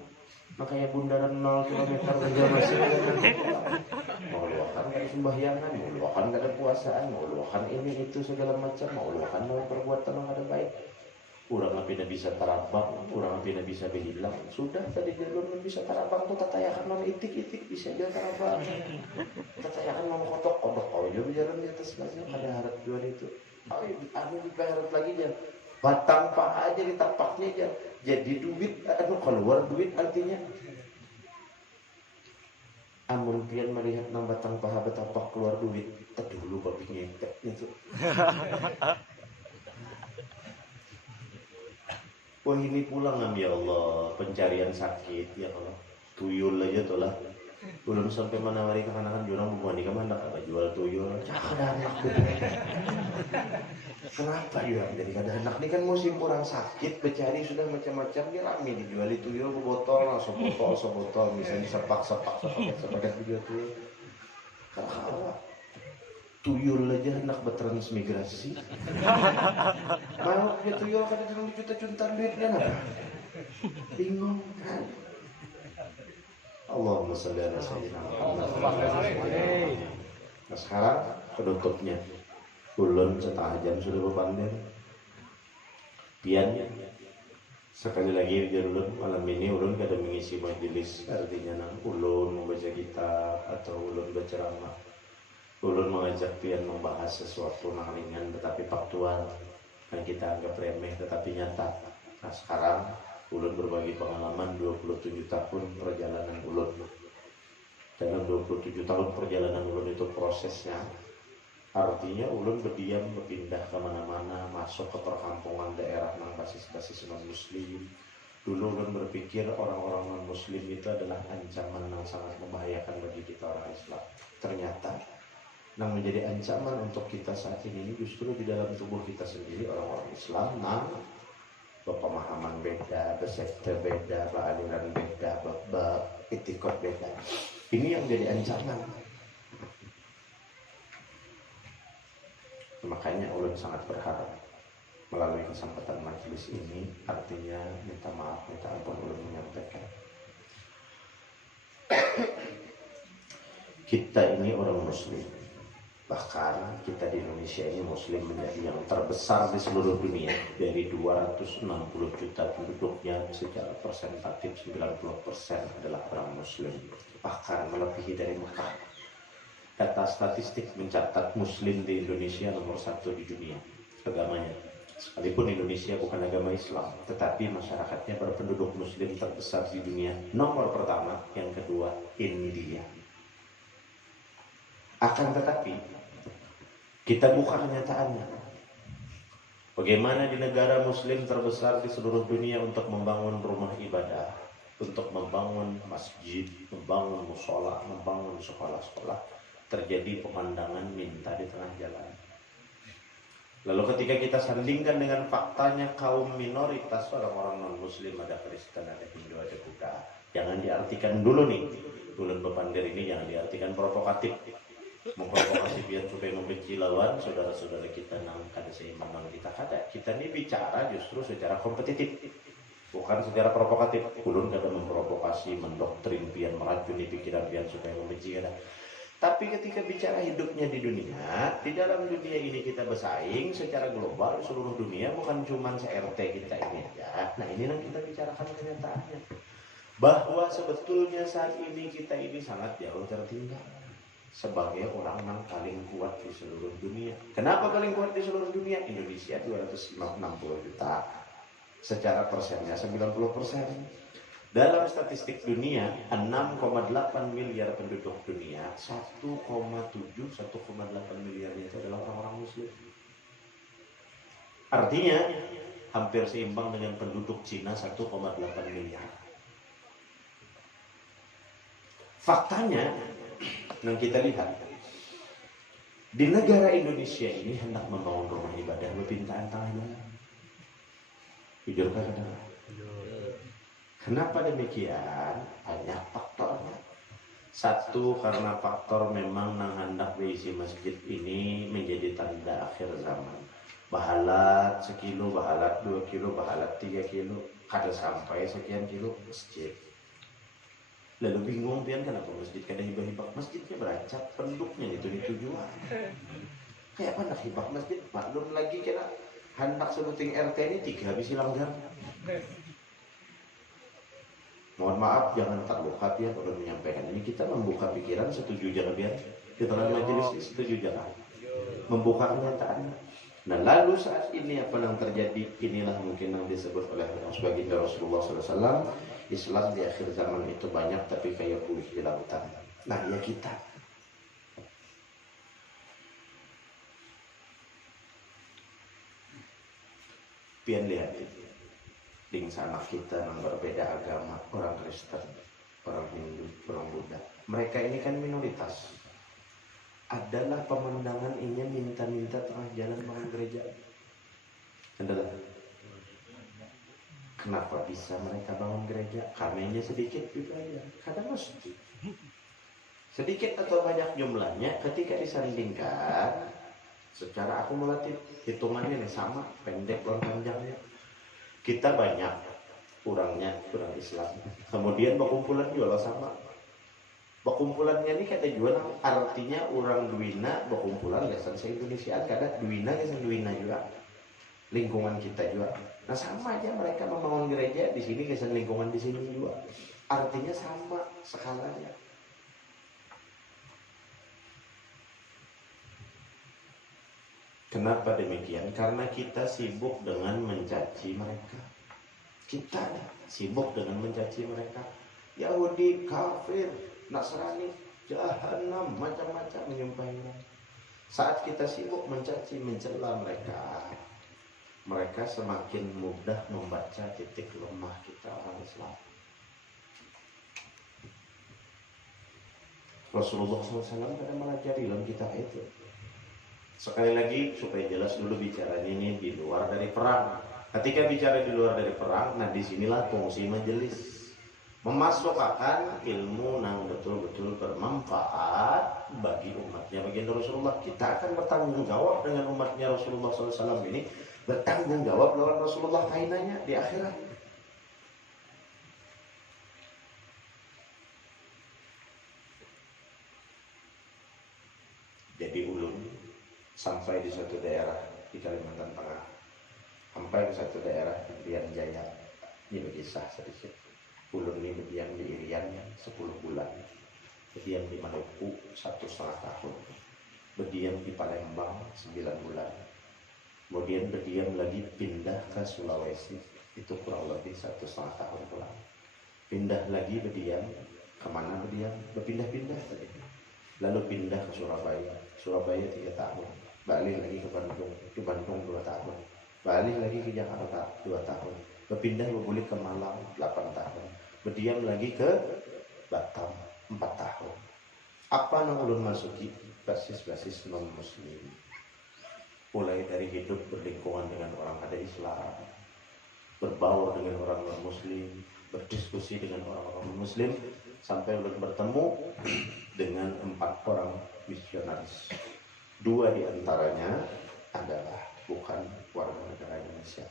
makanya bundaran 0 km saja masih mau luakan kada sembahyangan, mau luakan kada puasaan, mau luakan ini itu segala macam, mau luakan perbuatan yang ada baik. Urang api bisa tarabang, urang api bisa berhilang. Sudah tadi jalur bisa tarabang tuh tatayakan non itik-itik bisa dia tarabang. Tatayakan non kodok-kodok kau dia berjalan di atas gasnya kada harap jual itu. Oh, anu diharap lagi dia. Batang paha aja ditapaknya aja jadi duit, keluar duit artinya. Amun pian melihat nang batang paha betapak keluar duit, dulu babi ngepek itu. Wah ini pulang ya Allah, pencarian sakit ya Allah. Tuyul aja tuh lah. Belum sampai mana hari kekanakan jurang bukan di kemana apa jual tuyul. Ada anak gitu. Kenapa ya? Jadi kada anak ini kan musim orang sakit, bercari sudah macam-macam dia rame dijual tuyul ke botol, langsung botol, misalnya sepak video tuyul. Kalau tuyul aja anak bertransmigrasi. Mau dia tuyul kada juta-juta duitnya apa? Bingung kan? Allahumma shalli ala sayyidina Muhammad. Nah sekarang penutupnya ulun setengah jam sudah berpandai. Pian Sekali lagi ulun malam ini ulun kada mengisi majelis, artinya nang ulun membaca kitab atau ulun berceramah. Ulun mengajak pian membahas sesuatu yang ringan tetapi faktual yang kita anggap remeh tetapi nyata. Nah sekarang ulun berbagi pengalaman 27 tahun perjalanan ulun. Dalam 27 tahun perjalanan ulun itu prosesnya, artinya ulun berdiam berpindah kemana-mana, masuk ke perkampungan daerah nang basis-basis non muslim. Dulu ulun berpikir orang-orang non muslim itu adalah ancaman yang sangat membahayakan bagi kita orang Islam. Ternyata yang menjadi ancaman untuk kita saat ini justru di dalam tubuh kita sendiri, orang-orang Islam yang berpemahaman beda, bersekte beda, beraliran beda, beretikot beda. Ini yang jadi ancaman. Makanya ulun sangat berharap melalui kesempatan majelis ini, artinya minta maaf, minta ampun ulun menyampaikan. Kita ini orang muslim. Bahkan kita di Indonesia ini muslim menjadi yang terbesar di seluruh dunia. Dari 260 juta penduduknya secara persentatif 90% adalah orang muslim. Bahkan melebihi dari Mekah. Data statistik mencatat muslim di Indonesia nomor 1 di dunia agamanya. Sekalipun Indonesia bukan agama Islam, tetapi masyarakatnya berpenduduk muslim terbesar di dunia. Nomor pertama, yang kedua India. Akan tetapi kita buka kenyataannya. Bagaimana di negara muslim terbesar di seluruh dunia untuk membangun rumah ibadah, untuk membangun masjid, membangun musola, membangun sekolah-sekolah, terjadi pemandangan minta di tengah jalan. Lalu ketika kita sandingkan dengan faktanya kaum minoritas orang-orang non-muslim, ada Kristen, ada Hindu, ada Buddha, jangan diartikan dulu nih, bulan Bepandir ini jangan diartikan provokatif, memprovokasi biar supaya membenci lawan saudara-saudara kita nang kada seimbang kita kada. Kita ini bicara justru secara kompetitif, bukan secara provokatif. Ulun kada memprovokasi, mendoktrin pian, meracuni pikiran pian supaya membenci kada. Tapi ketika bicara hidupnya di dunia, di dalam dunia ini kita bersaing secara global seluruh dunia, bukan cuma se-RT kita ini aja. Nah ini yang kita bicarakan kenyataannya, bahwa sebetulnya saat ini kita ini sangat jauh tertinggal sebagai orang yang paling kuat di seluruh dunia. Kenapa paling kuat di seluruh dunia? Indonesia 260 juta, secara persennya 90%. Dalam statistik dunia, 6,8 miliar penduduk dunia, 1,7, 1,8 miliarnya itu adalah orang-orang muslim. Artinya, hampir seimbang dengan penduduk Cina 1,8 miliar. Faktanya, yang kita lihat, di negara Indonesia ini hendak membangun rumah ibadah berpintaan tengah jalan. Jujur kata. Kenapa demikian? Banyak faktornya. Satu, karena faktor memang nang hendak berisi masjid ini menjadi tanda akhir zaman. Bahalat sekilo, bahalat 2 kilo, bahalat 3 kilo, kada sampai sekian kilo masjid. Lalu bingung pian kenapa masjid kada hibah-hibah, masjidnya berancap, penduduknya itu tujuan. Kayak apa nak hibah masjid? Maklum lagi kira hendak sebuting RT ini 3 habis langgar. Mohon maaf, jangan terluka ya kalau menyampaikan ini. Kita membuka pikiran, setuju jangan biar di tengah majelis ini, setuju jangan membuka kenyataan. Nah lalu saat ini apa yang terjadi? Inilah mungkin yang disebut oleh baginda Rasulullah SAW. Islam di akhir zaman itu banyak tapi kayak buih di lautan. Nah ya kita pian lihat di sana kita yang berbeda agama, orang Kristen, orang Hindu, orang Buddha. Mereka ini kan minoritas. Adalah pemandangan ingin minta-minta tengah jalan bangun gereja. Adalah. Kenapa bisa mereka bangun gereja? Karenanya sedikit gitu aja. Kadang masjid. Sedikit atau banyak jumlahnya ketika disandingkan secara akumulatif hitungannya nih sama, pendek dan panjangnya. Kita banyak kurangnya, kurang Islam. Kemudian berkumpulan juga sama. Berkumpulannya ini kata jual artinya orang duina berkumpulan lesan se Indonesia kada duina lesan duina juga. lingkungan kita juga. Nah sama aja mereka membangun gereja di sini, kesan lingkungan di sini juga. Artinya sama skalanya. Kenapa demikian? Karena kita sibuk dengan mencaci mereka. Kita sibuk dengan mencaci mereka. Yahudi, kafir, Nasrani, jahanam, macam-macam menyumpahi mereka. Saat kita sibuk mencaci, mencela mereka, mereka semakin mudah membaca titik lemah kita orang Islam. Rasulullah SAW pada mengajari dalam kitab itu. Sekali lagi supaya jelas dulu bicaranya ini di luar dari perang. Ketika bicara di luar dari perang, nah disinilah fungsi majelis memasukkan ilmu yang betul-betul bermanfaat bagi umatnya, bagi Rasulullah. Kita akan bertanggung jawab dengan umatnya Rasulullah SAW ini, bertanggung jawab lawan Rasulullah kainanya di akhirat. Jadi ulun sampai di suatu daerah di Kalimantan Tengah, sampai di suatu daerah di Irian Jaya. Ini berkisah sedikit. Ulun ini berdiam di Irian 10 bulan, berdiam di Maluku 1,5 tahun, berdiam di Palembang 9 bulan, kemudian berdiam lagi pindah ke Sulawesi, itu kurang lebih 1,5 tahun pulang, pindah lagi berdiam, kemana berdiam, berpindah-pindah tadi, lalu pindah ke Surabaya 3 tahun, balik lagi ke Bandung 2 tahun, balik lagi ke Jakarta 2 tahun, berpindah berbulik ke Malang 8 tahun, berdiam lagi ke Batam 4 tahun. Apa yang ulun masuki? Basis-basis non-muslim. Mulai dari hidup berlingkungan dengan orang ada Islam, berbaur dengan orang non-muslim, berdiskusi dengan orang-orang muslim, sampai ulun bertemu dengan 4 orang misionaris. 2 di antaranya adalah bukan warga negara Indonesia.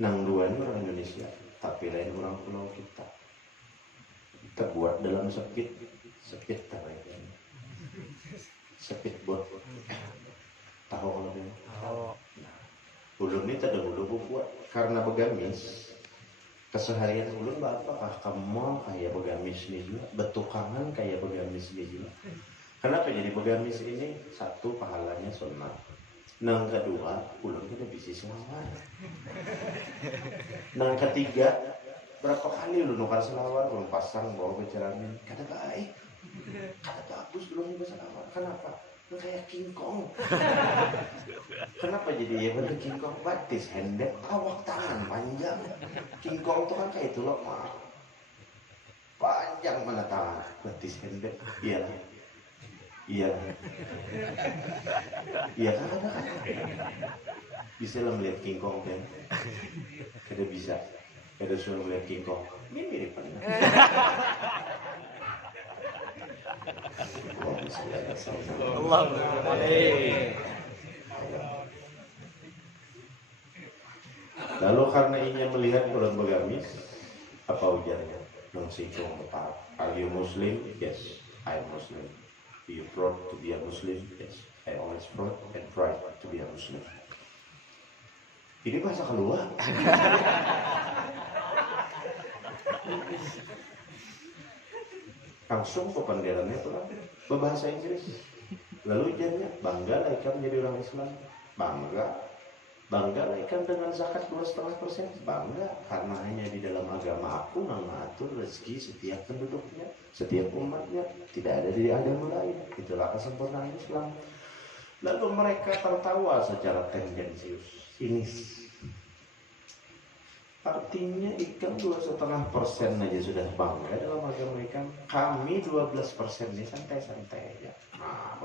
Nang 2 ini orang Indonesia, tapi lain orang pulau kita. Terbuat dalam sepit terlalu. Sepit buat tahu kalau dia. Ulun ini tak ada dulu buat karena begamis. Keseharian ulun apakah kamu kayak begamis nih juga, betukangan kayak begamis nih juga. Kenapa jadi begamis ini? 1, pahalanya sunnah. Nang kedua, ulun kita bisnis selawar. Nang ketiga, berapa kali ulun nukar selawar, ulun pasang bawa ke jalanin, kata baik, kata bagus ulun nukar selawar. Kenapa? Lu kayak King Kong. Kenapa jadi ya bener King Kong? Batis, hendek, awak tangan panjang. King Kong tuh kan kayak itu loh, panjang mana tangan, batis hendek, iya. Iya kan ada kan bisa lah melihat King Kong kan, kada bisa, kada suruh melihat King Kong mirip pernah. Lalu karena ingin melihat bulan begamis, apa ujarnya? Nong sikong tetap. Are you Muslim? Yes, I am Muslim. Are you proud to be a Muslim? Yes, I always proud and proud to be a Muslim. Ini bahasa keluar. Langsung ke penderannya itu lah, berbahasa Inggris. Lalu jadinya bangga lah ikan menjadi orang Islam. Bangga lah ikan dengan zakat 2,5%. Bangga karena hanya di dalam agama aku yang mengatur rezeki setiap penduduknya, setiap umatnya, tidak ada di agama lain. Itulah kesempurnaan Islam. Lalu mereka tertawa secara tendensius, sinis. Artinya ikan 2,5% aja sudah bangga dalam agama ikan. Kami 12% ini santai-santai aja. Nah,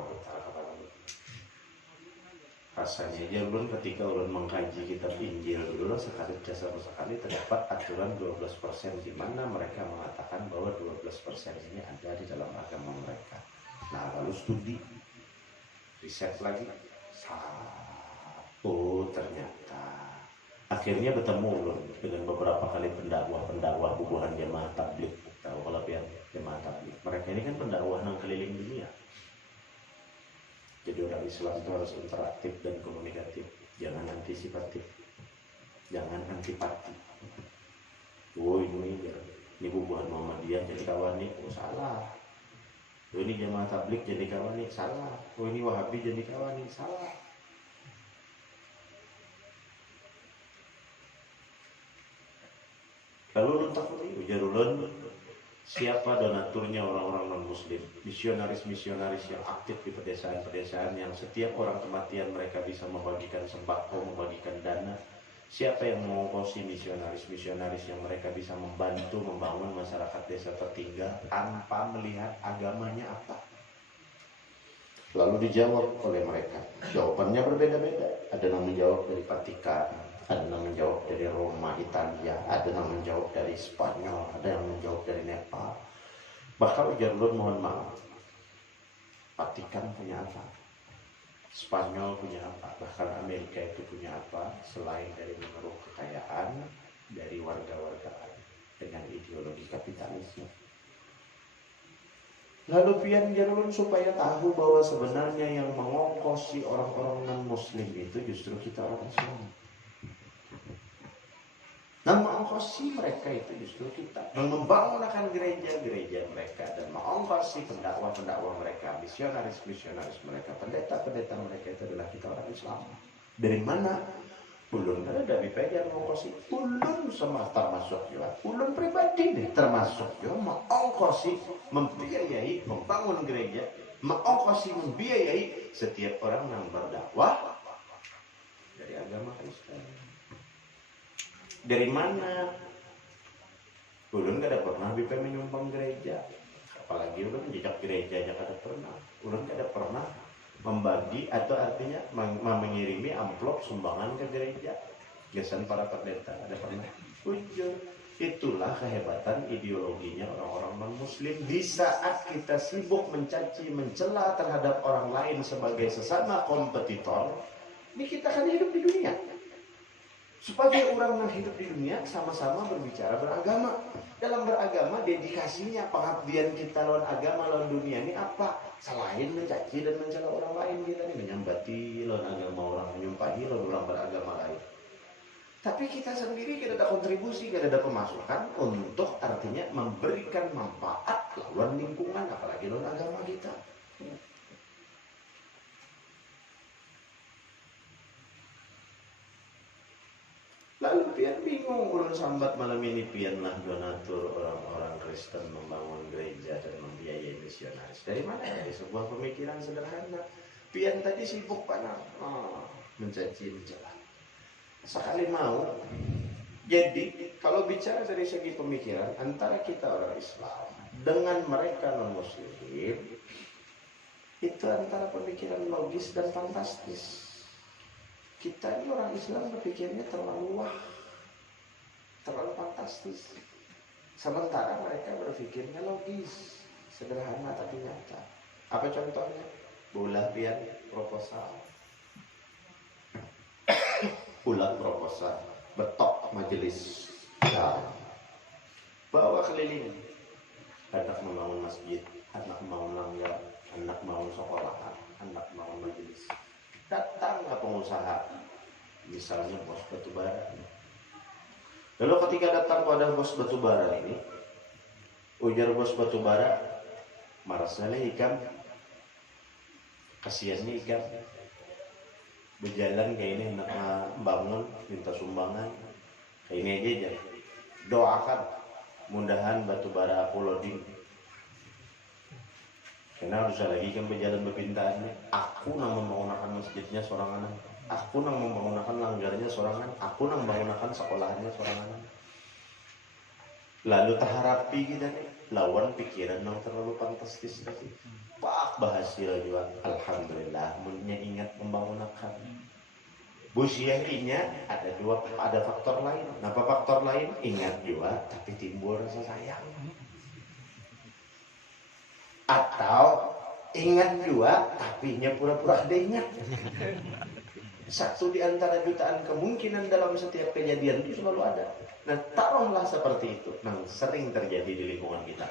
rasanya aja ulun ketika ulun mengkaji kitab Injil dulu sekali terdapat aturan 12%, di mana mereka mengatakan bahwa 12% ini ada di dalam agama mereka. Nah, lalu studi, riset lagi, ternyata akhirnya bertemu ulun dengan beberapa kali pendakwah bubuhan jemaah tabligh. Tahu kalau pian jemaah tabligh, mereka ini kan pendakwah nang keliling dunia. Jadi orang Islam itu harus interaktif dan komunikatif, jangan antisipatif, jangan antipati. Oh ini bubuhan Muhammadiyah jadi kawan nih, oh salah. Oh ini jamaah tablik jadi kawan nih, salah. Oh ini Wahabi jadi kawan nih, salah. Lalu takuri ujarulun siapa donaturnya orang-orang non-muslim, misionaris-misionaris yang aktif di pedesaan-pedesaan yang setiap orang kematian mereka bisa membagikan sembako, membagikan dana. Siapa yang mengongkosi misionaris-misionaris yang mereka bisa membantu membangun masyarakat desa tertinggal tanpa melihat agamanya apa? Lalu dijawab oleh mereka. Jawabannya berbeda-beda. Ada yang menjawab dari Vatikan, ada yang menjawab dari Roma, Italia, ada yang menjawab dari Spanyol, ada yang menjawab dari Nepal. Bahkan ujarulun mohon maaf, Vatikan punya apa? Spanyol punya apa? Bahkan Amerika itu punya apa? Selain dari mengeruk kekayaan dari warga-warga dengan ideologi kapitalisme. Lalu pian jarulun supaya tahu bahwa sebenarnya yang mengongkosi orang-orang non-muslim itu justru kita orang Islam. Dan mengongkosi mereka itu justru kita. Dan membangunkan gereja-gereja mereka. Dan mengongkosi pendakwa-pendakwa mereka. Misionaris-misionaris mereka. Pendeta-pendeta mereka itu adalah kita orang Islam. Dari mana? Ulun ada dipegang mengongkosi. Ulun sama termasuk juga. Ulun pribadi nih termasuk juga. Mengongkosi, membiayai, membangun gereja. Mengongkosi, membiayai setiap orang yang berdakwah dari agama Kristen. Dari mana? Ulun gak ada pernah bisa menyumbang gereja. Apalagi ulun jejak gereja aja gak ada pernah. Ulun gak ada pernah membagi atau artinya mengirimi amplop sumbangan ke gereja. Biasanya para pendeta ada pernah. Ujur. Itulah kehebatan ideologinya orang-orang non-muslim. Di saat kita sibuk mencaci, mencela terhadap orang lain sebagai sesama kompetitor, ini kita akan hidup di dunia. Sebagai orang yang hidup di dunia, sama-sama berbicara beragama. Dalam beragama, dedikasinya, pengabdian kita lawan agama, lawan dunia ini apa? Selain mencaci dan mencela orang lain, kita ini menyambati lawan agama orang, menyumpahi lawan orang beragama lain. Tapi kita sendiri kita ada kontribusi, kita ada pemasukan untuk artinya memberikan manfaat lawan lingkungan, apalagi lawan agama kita. Lalu pian bingung ulun sambat malam ini pianlah donatur orang-orang Kristen membangun gereja dan membiayai misionaris. Dari mana? Dari sebuah pemikiran sederhana. Pian tadi sibuk panah mencaci mencela. Sekali mau. Jadi kalau bicara dari segi pemikiran antara kita orang Islam dengan mereka non-muslim itu antara pemikiran logis dan fantastis. Kita ini orang Islam berpikirnya terlalu wah, terlalu fantastis. Sementara mereka berpikirnya logis, sederhana tapi nyata. Apa contohnya? Ulah pian proposal. Ulah proposal, betok majelis. Bawa keliling. Anak membangun masjid, anak mau langgar, anak mau sekolahan, anak mau majelis. Datang ke pengusaha, misalnya bos batubara. Lalu ketika datang pada bos batubara ini, ujar bos batubara, marasnya ikan, kasihannya ikan, berjalan kayak ini hendak bangun, minta sumbangan, kayak ini aja, doakan, mudahan batubara aku loading. Karena harus lagi kan berjalan berpintaannya. Aku nang membangunkan masjidnya sorangan. Aku nang membangunkan langgarnya sorangan. Aku nang membangunkan sekolahnya sorangan. Lalu taharapi kita nih lawan pikiran yang terlalu fantastis tadi. Pak bahasil juga. Alhamdulillah, mulanya ingat membangunkan. Busiahinya ada faktor lain. Apa faktor lain? Ingat juga, tapi timbul rasa sayang. Atau ingat juga, tapi pura-pura ada ingat. Satu di antara jutaan kemungkinan dalam setiap kejadian itu selalu ada. Nah, taruhlah seperti itu. Nah, sering terjadi di lingkungan kita.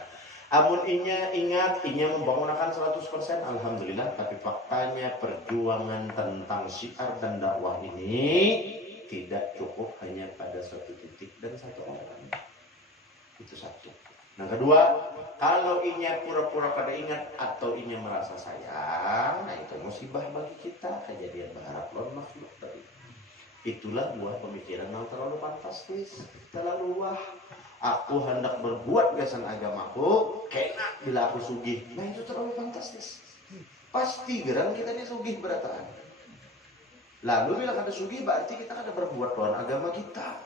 Amun inya ingat, inya membangunkan 100%, alhamdulillah. Tapi faktanya perjuangan tentang syiar dan dakwah ini tidak cukup hanya pada satu titik dan satu orang. Itu satu. Nah kedua, kalau inya pura-pura pada ingat atau inya merasa sayang, nah itu musibah bagi kita. Kejadian berharap lon makhluk tadi. Itulah buah pemikiran yang terlalu fantastis, terlalu wah. Aku hendak berbuat gasan agamaku, kena bila aku sugih. Nah itu terlalu fantastis. Pasti gerang kita ini sugih berataan. Lalu bila kada sugih berarti kita kada berbuat lawan agama kita.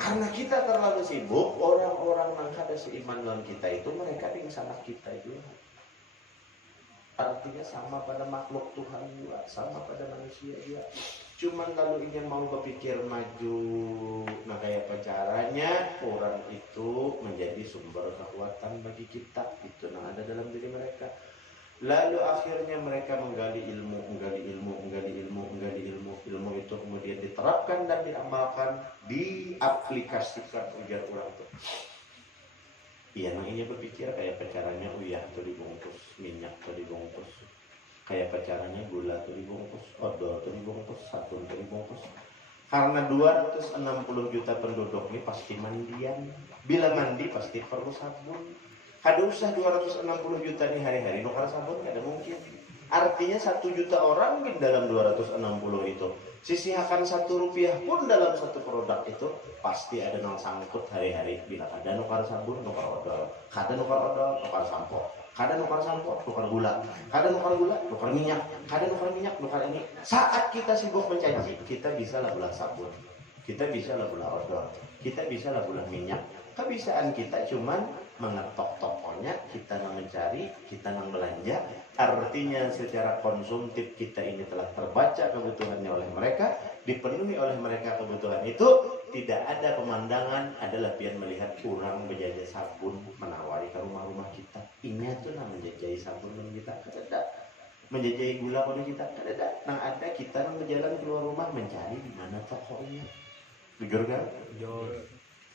Karena kita terlalu sibuk, orang-orang yang kada seiman dengan kita itu mereka yang salah kita itu. Artinya sama pada makhluk Tuhan juga, sama pada manusia juga. Cuman kalau ingin mau berpikir maju, nah kayak apa caranya orang itu menjadi sumber kekuatan bagi kita. Itu yang ada dalam diri mereka. Lalu akhirnya mereka menggali ilmu. Ilmu itu kemudian diterapkan dan diamalkan, diaplikasikan ujar orang itu. Iya, namanya berpikir kayak caranya uyah tuh dibungkus, minyak tuh dibungkus, kayak caranya gula tuh dibungkus, odol tuh dibungkus, sabun tuh dibungkus. Karena 260 juta penduduk ini pasti mandian. Bila mandi pasti perlu sabun. Kada usah 260 juta nih hari-hari nukar sabun, kada mungkin. Artinya 1 juta orang di dalam 260 itu. Sisihkan 1 rupiah pun dalam satu produk itu pasti ada yang sangkut hari-hari. Bila kada nukar sabun, nukar odol. Kada nukar odol, nukar sampo. Kada nukar sampo, nukar gula. Kada nukar gula, nukar minyak. Kada nukar minyak, nukar ini. Saat kita sibuk mencaci, kita bisa lah belah sabun. Kita bisa lah belah odol. Kita bisa lah belah minyak. Kebisaan kita cuman mengetok tokonya, kita yang mencari, kita yang belanja. Artinya secara konsumtif kita ini telah terbaca kebutuhannya oleh mereka, dipenuhi oleh mereka kebutuhan itu. Tidak ada pemandangan adalah pian melihat kurang menjajah sabun menawari ke rumah-rumah kita. Ini tuh nah menjajah sabun dan kita kada menjajah gula pada kita kada. Nah ada kita yang berjalan keluar rumah mencari di mana tokonya. Jujur kan? Jujur.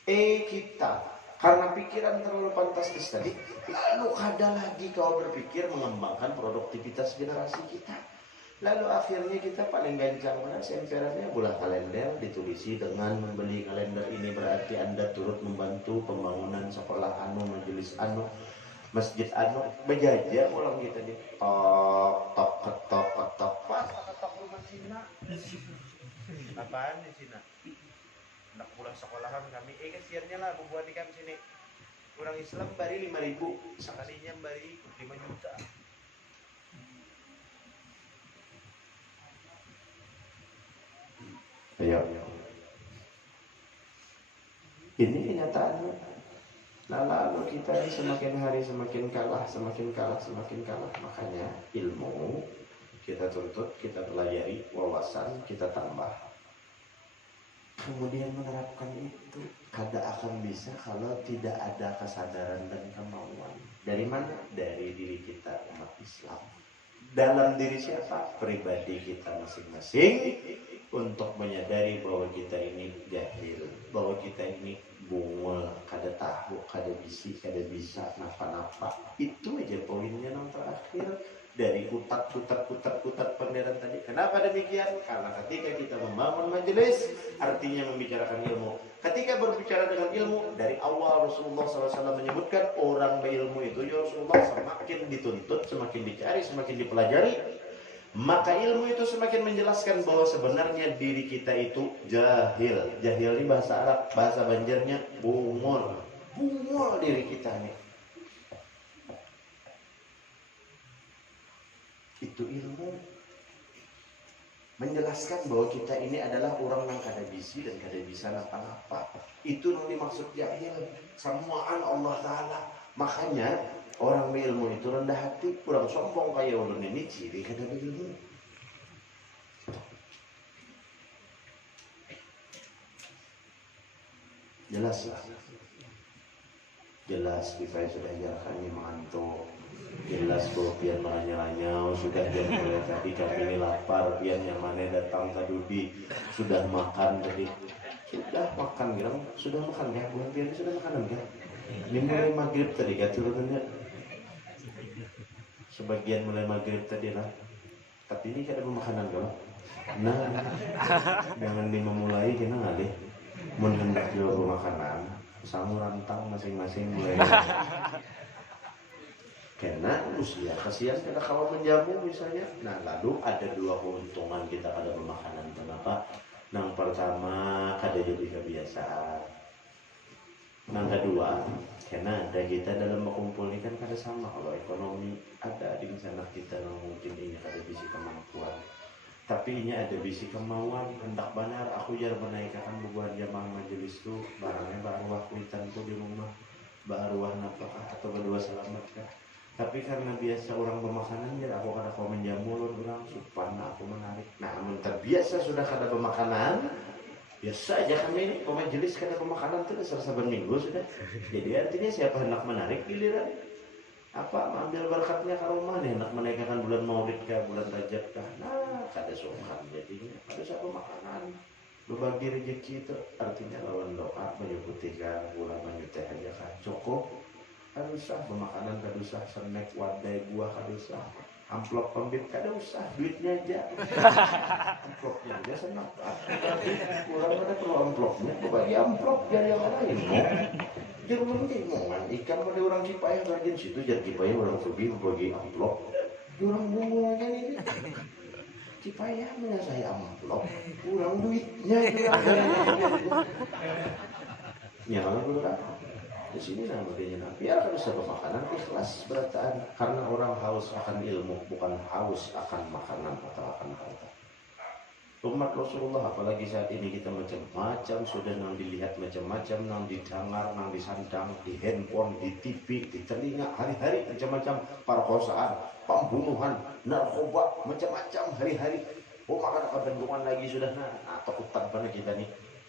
Kita karena pikiran terlalu fantastis tadi, lalu ada lagi kau berpikir mengembangkan produktivitas generasi kita. Lalu akhirnya kita paling gancang mana semperannya bola kalender ditulisi dengan membeli kalender ini berarti Anda turut membantu pembangunan sekolah anu, majelis anu, masjid anu, bejajah ulang kita di tok pas tok rumah Cina. Apaan di Cina? Nak pulang sekolahan kami, kasihannya lah membuat di kami sini. Orang Islam bari 5.000, sekalinya bari 5 juta. Ayo. Ini kenyataannya. Nah, lalu kita ini semakin hari semakin kalah. Makanya ilmu kita tuntut, kita pelajari, wawasan kita tambah. Kemudian menerapkan itu kada akan bisa kalau tidak ada kesadaran dan kemauan. Dari mana? Dari diri kita umat Islam. Dalam diri siapa? Pribadi kita masing-masing untuk menyadari bahwa kita ini jahil, bahwa kita ini bungul, kada tahu, kada bisa napa-napa. Itu aja poinnya yang terakhir. Dari kutat panderan tadi. Kenapa demikian? Karena ketika kita membangun majelis, artinya membicarakan ilmu. Ketika berbicara dengan ilmu, dari awal Rasulullah SAW menyebutkan orang berilmu itu, ya Rasulullah, semakin dituntut, semakin dicari, semakin dipelajari, maka ilmu itu semakin menjelaskan bahwa sebenarnya diri kita itu jahil. Jahil ini bahasa Arab, bahasa Banjarnya bungul. Bungul diri kita nih. Itu ilmu menjelaskan bahwa kita ini adalah orang yang kada bisi dan kada bisa napa-napa. Itu yang dimaksud jahil, samuan Allah Ta'ala. Makanya orang berilmu itu rendah hati, kurang sombong kayak ulun ini ciri kada berilmu. Jelas lah. Jelas kita sudah jarang mengantuk. Jelas bahwa pian meranyau sudah jam mulai tadi kami ini lapar, pian yang mana datang tadi sudah makan tadi Sudah makan bilang, sudah makan ya, bukan biar sudah makanan ya. Ini mulai maghrib tadi kan turunnya. Sebagian mulai maghrib tadi lah. Tapi ini ada makanan kalau. Nah, jangan dimulai kita ngalih. Mun hendak jual makanan, sama rantang masing-masing mulai. Karena usia kasihan kita kalau menjamu misalnya. Nah, lalu ada dua keuntungan kita ada makanan. Kenapa? Yang pertama, kada jadi kebiasaan. Yang kedua, karena ada kita dalam berkumpul ini kan kada sama. Kalau ekonomi ada di sana kita yang mungkin ini kada bisi kemampuan. Tapi ini ada bisi kemauan. Hendak benar aku jar menaikkan beban jamaah majelis itu barangnya baru aku itu di rumah. Baru nafkah atau berdua selamat kah. Tapi karena biasa orang bermakanan ya aku kada kau menjamu orang supan aku menarik. Nah, terbiasa sudah kada bermakanan, biasa aja kami ini pemajelis kada bermakanan itu saban minggu sudah. Jadi artinya siapa hendak menarik giliran apa mengambil berkatnya ke rumah nih hendak menaikkan bulan Maulid kah, bulan Rajab kah. Nah, kada sungkan jadinya kada siapa makanan. Berbagi rezeki itu artinya lawan doa menyebutikan bulan menyutih aja kan cukup. Kada usah bermakanan, kada usah snack wadai buah, kada usah amplop pembit, kada usah duitnya aja. Amplopnya aja senang. Kurang ada perlu amplopnya, bagi amplop biar yang lain. Jangan bingungan ikan pada orang Cipayung rajin situ jadi Cipayung orang pergi bagi amplop. Orang bunganya nih. Cipayung mana saya amplop, kurang duitnya. Nyala dulu kan. Di sini namanya biar harus ada makanan ikhlas berataan karena orang haus akan ilmu bukan haus akan makanan atau akan harta. Umat Rasulullah apalagi saat ini kita macam-macam sudah nang dilihat macam-macam nang didengar nang disandang di handphone di TV di telinga hari-hari macam-macam perkosaan pembunuhan narkoba macam-macam hari-hari. Oh maka kebenduan lagi sudah atau utang pada kita nih.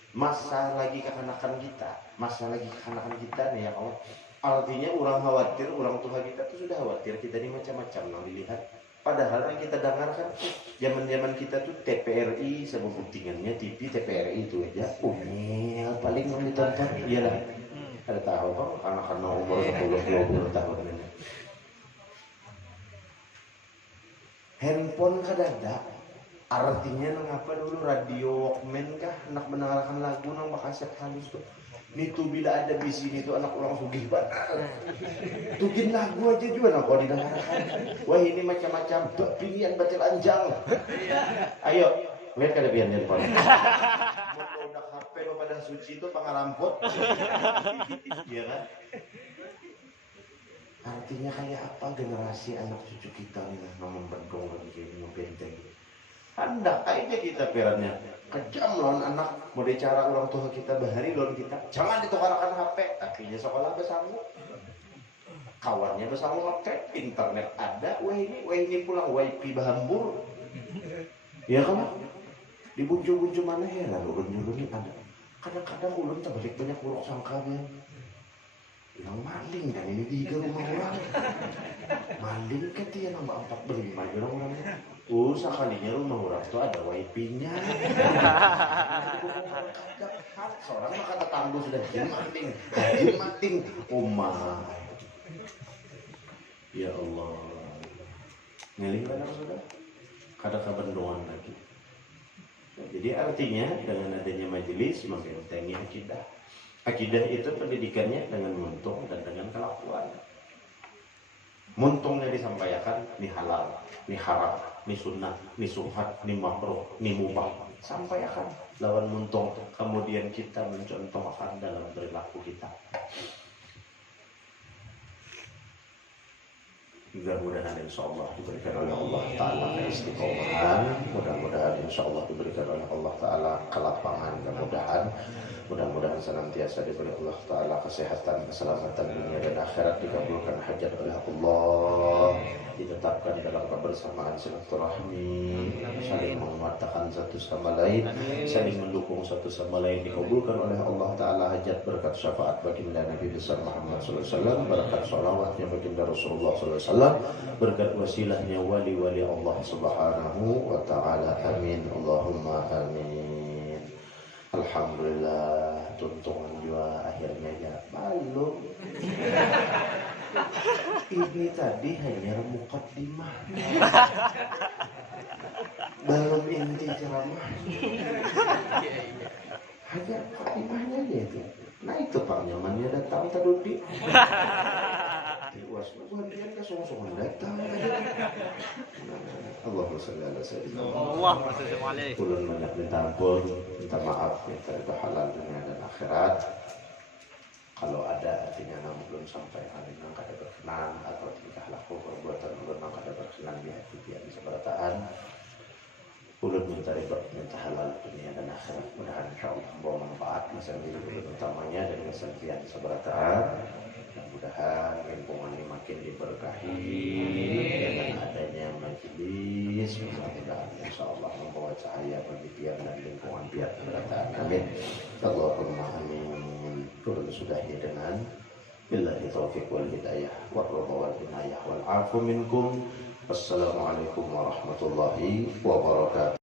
Masa lagi kekanakan kita, masa lagi kekanakan kita nih ya Allah. Artinya orang khawatir, orang tua kita tuh sudah khawatir kita ini macam-macam yang dilihat. Padahal yang kita dengarkan zaman-zaman kita tuh TPRI sama buktingannya TV TPRI itu aja. Paling yang ditonton iyalah. Ada tahu kan anak-anak umur 10-20 tahun ini. Handphone kadada. Artinya mengapa dulu radio Walkman kah nak mendengarkan lagu nang makaset halus tuh. Itu bila ada di sini tuh anak orang sugih banget. Tugin lagu aja juga nak kau didengarkan. Wah ini macam-macam pilihan baca lanjang. Ayo lihat kada pian handphone. Mau udah HP pada suci itu pangarampot. Iya kan? Artinya kayak apa generasi anak cucu kita nih namun berdong begini membenteng. Hendak aja kita perannya kejam lawan anak mau cara orang tua kita bahari lawan kita jangan ditukarkan HP akhirnya sekolah bersambung kawannya bersambung HP internet ada wah ini pulang wifi bahambur ya kan di bunju-bunju mana ya lalu bunju ini ada kadang-kadang ulun terbalik banyak buruk sangkanya yang maling kan ini di rumah orang maling kan dia nambah 4-5 orang-orangnya sekalinya rumah orang tuh ada wifi-nya seorang mah kata tangguh sudah jin mating umah ya Allah ngeling kan sudah kada kabendongan lagi jadi artinya dengan adanya majelis membentengi akidah. Akidah itu pendidikannya dengan muntung dan dengan kelakuan. Muntungnya disampaikan, ini halal, ini haram, ini sunnah, ini subhat, ini makruh, ini mubah. Sampaikan lawan muntung. Kemudian kita mencontohkan dalam perilaku kita. Mudah-mudahan insyaallah diberikan oleh Allah Ta'ala keistiqomahan. Mudah-mudahan insyaallah diberikan oleh Allah Ta'ala kelapangan, mudah-mudahan senantiasa diberi Allah Ta'ala kesehatan, keselamatan dunia dan akhirat, dikabulkan hajat oleh Allah, ditetapkan dalam kebersamaan silaturahmi, saling menguatkan satu sama lain, saling mendukung satu sama lain, dikabulkan oleh Allah Ta'ala hajat berkat syafaat baginda Nabi besar Muhammad SAW, berkat sholawatnya baginda Rasulullah SAW, berkat wasilahnya wali-wali Allah Subhanahu wa Ta'ala. Amin Allahumma amin. Alhamdulillah, tuntungan juga akhirnya ya belum. Ini tadi hanya mukaddimah, belum inti ceramah. Hanya mukaddimahnya aja itu. Nah itu Pak Nyamannya datang tadi. Was kemudian kesungsungan datang. Allahumma sholli ala sayyidina Allahumma sholli alaihi. Ulun banyak minta ampun, minta maaf, minta itu halal dunia dan akhirat. Kalau ada artinya namun belum sampai hal yang kada berkenan atau tingkah laku perbuatan ulun yang kada berkenan di hati dia di seberataan. Ulun minta riba, minta halal dunia dan akhirat. Mudah-mudahan insyaallah membawa manfaat masa hidup ulun utamanya dan kesempatan seberataan. Mudah-mudahan lingkungan ini makin diberkahi dengan adanya majelis. Mudah-mudahan insyaallah membawa cahaya bagi tiap dan lingkungan pihak seberataan. Amin. Allahumma amin. Turun sudahi dengan billahi taufiq wal hidayah wal ridha wal inayah wal afu minkum. Wassalamualaikum warahmatullahi wabarakatuh.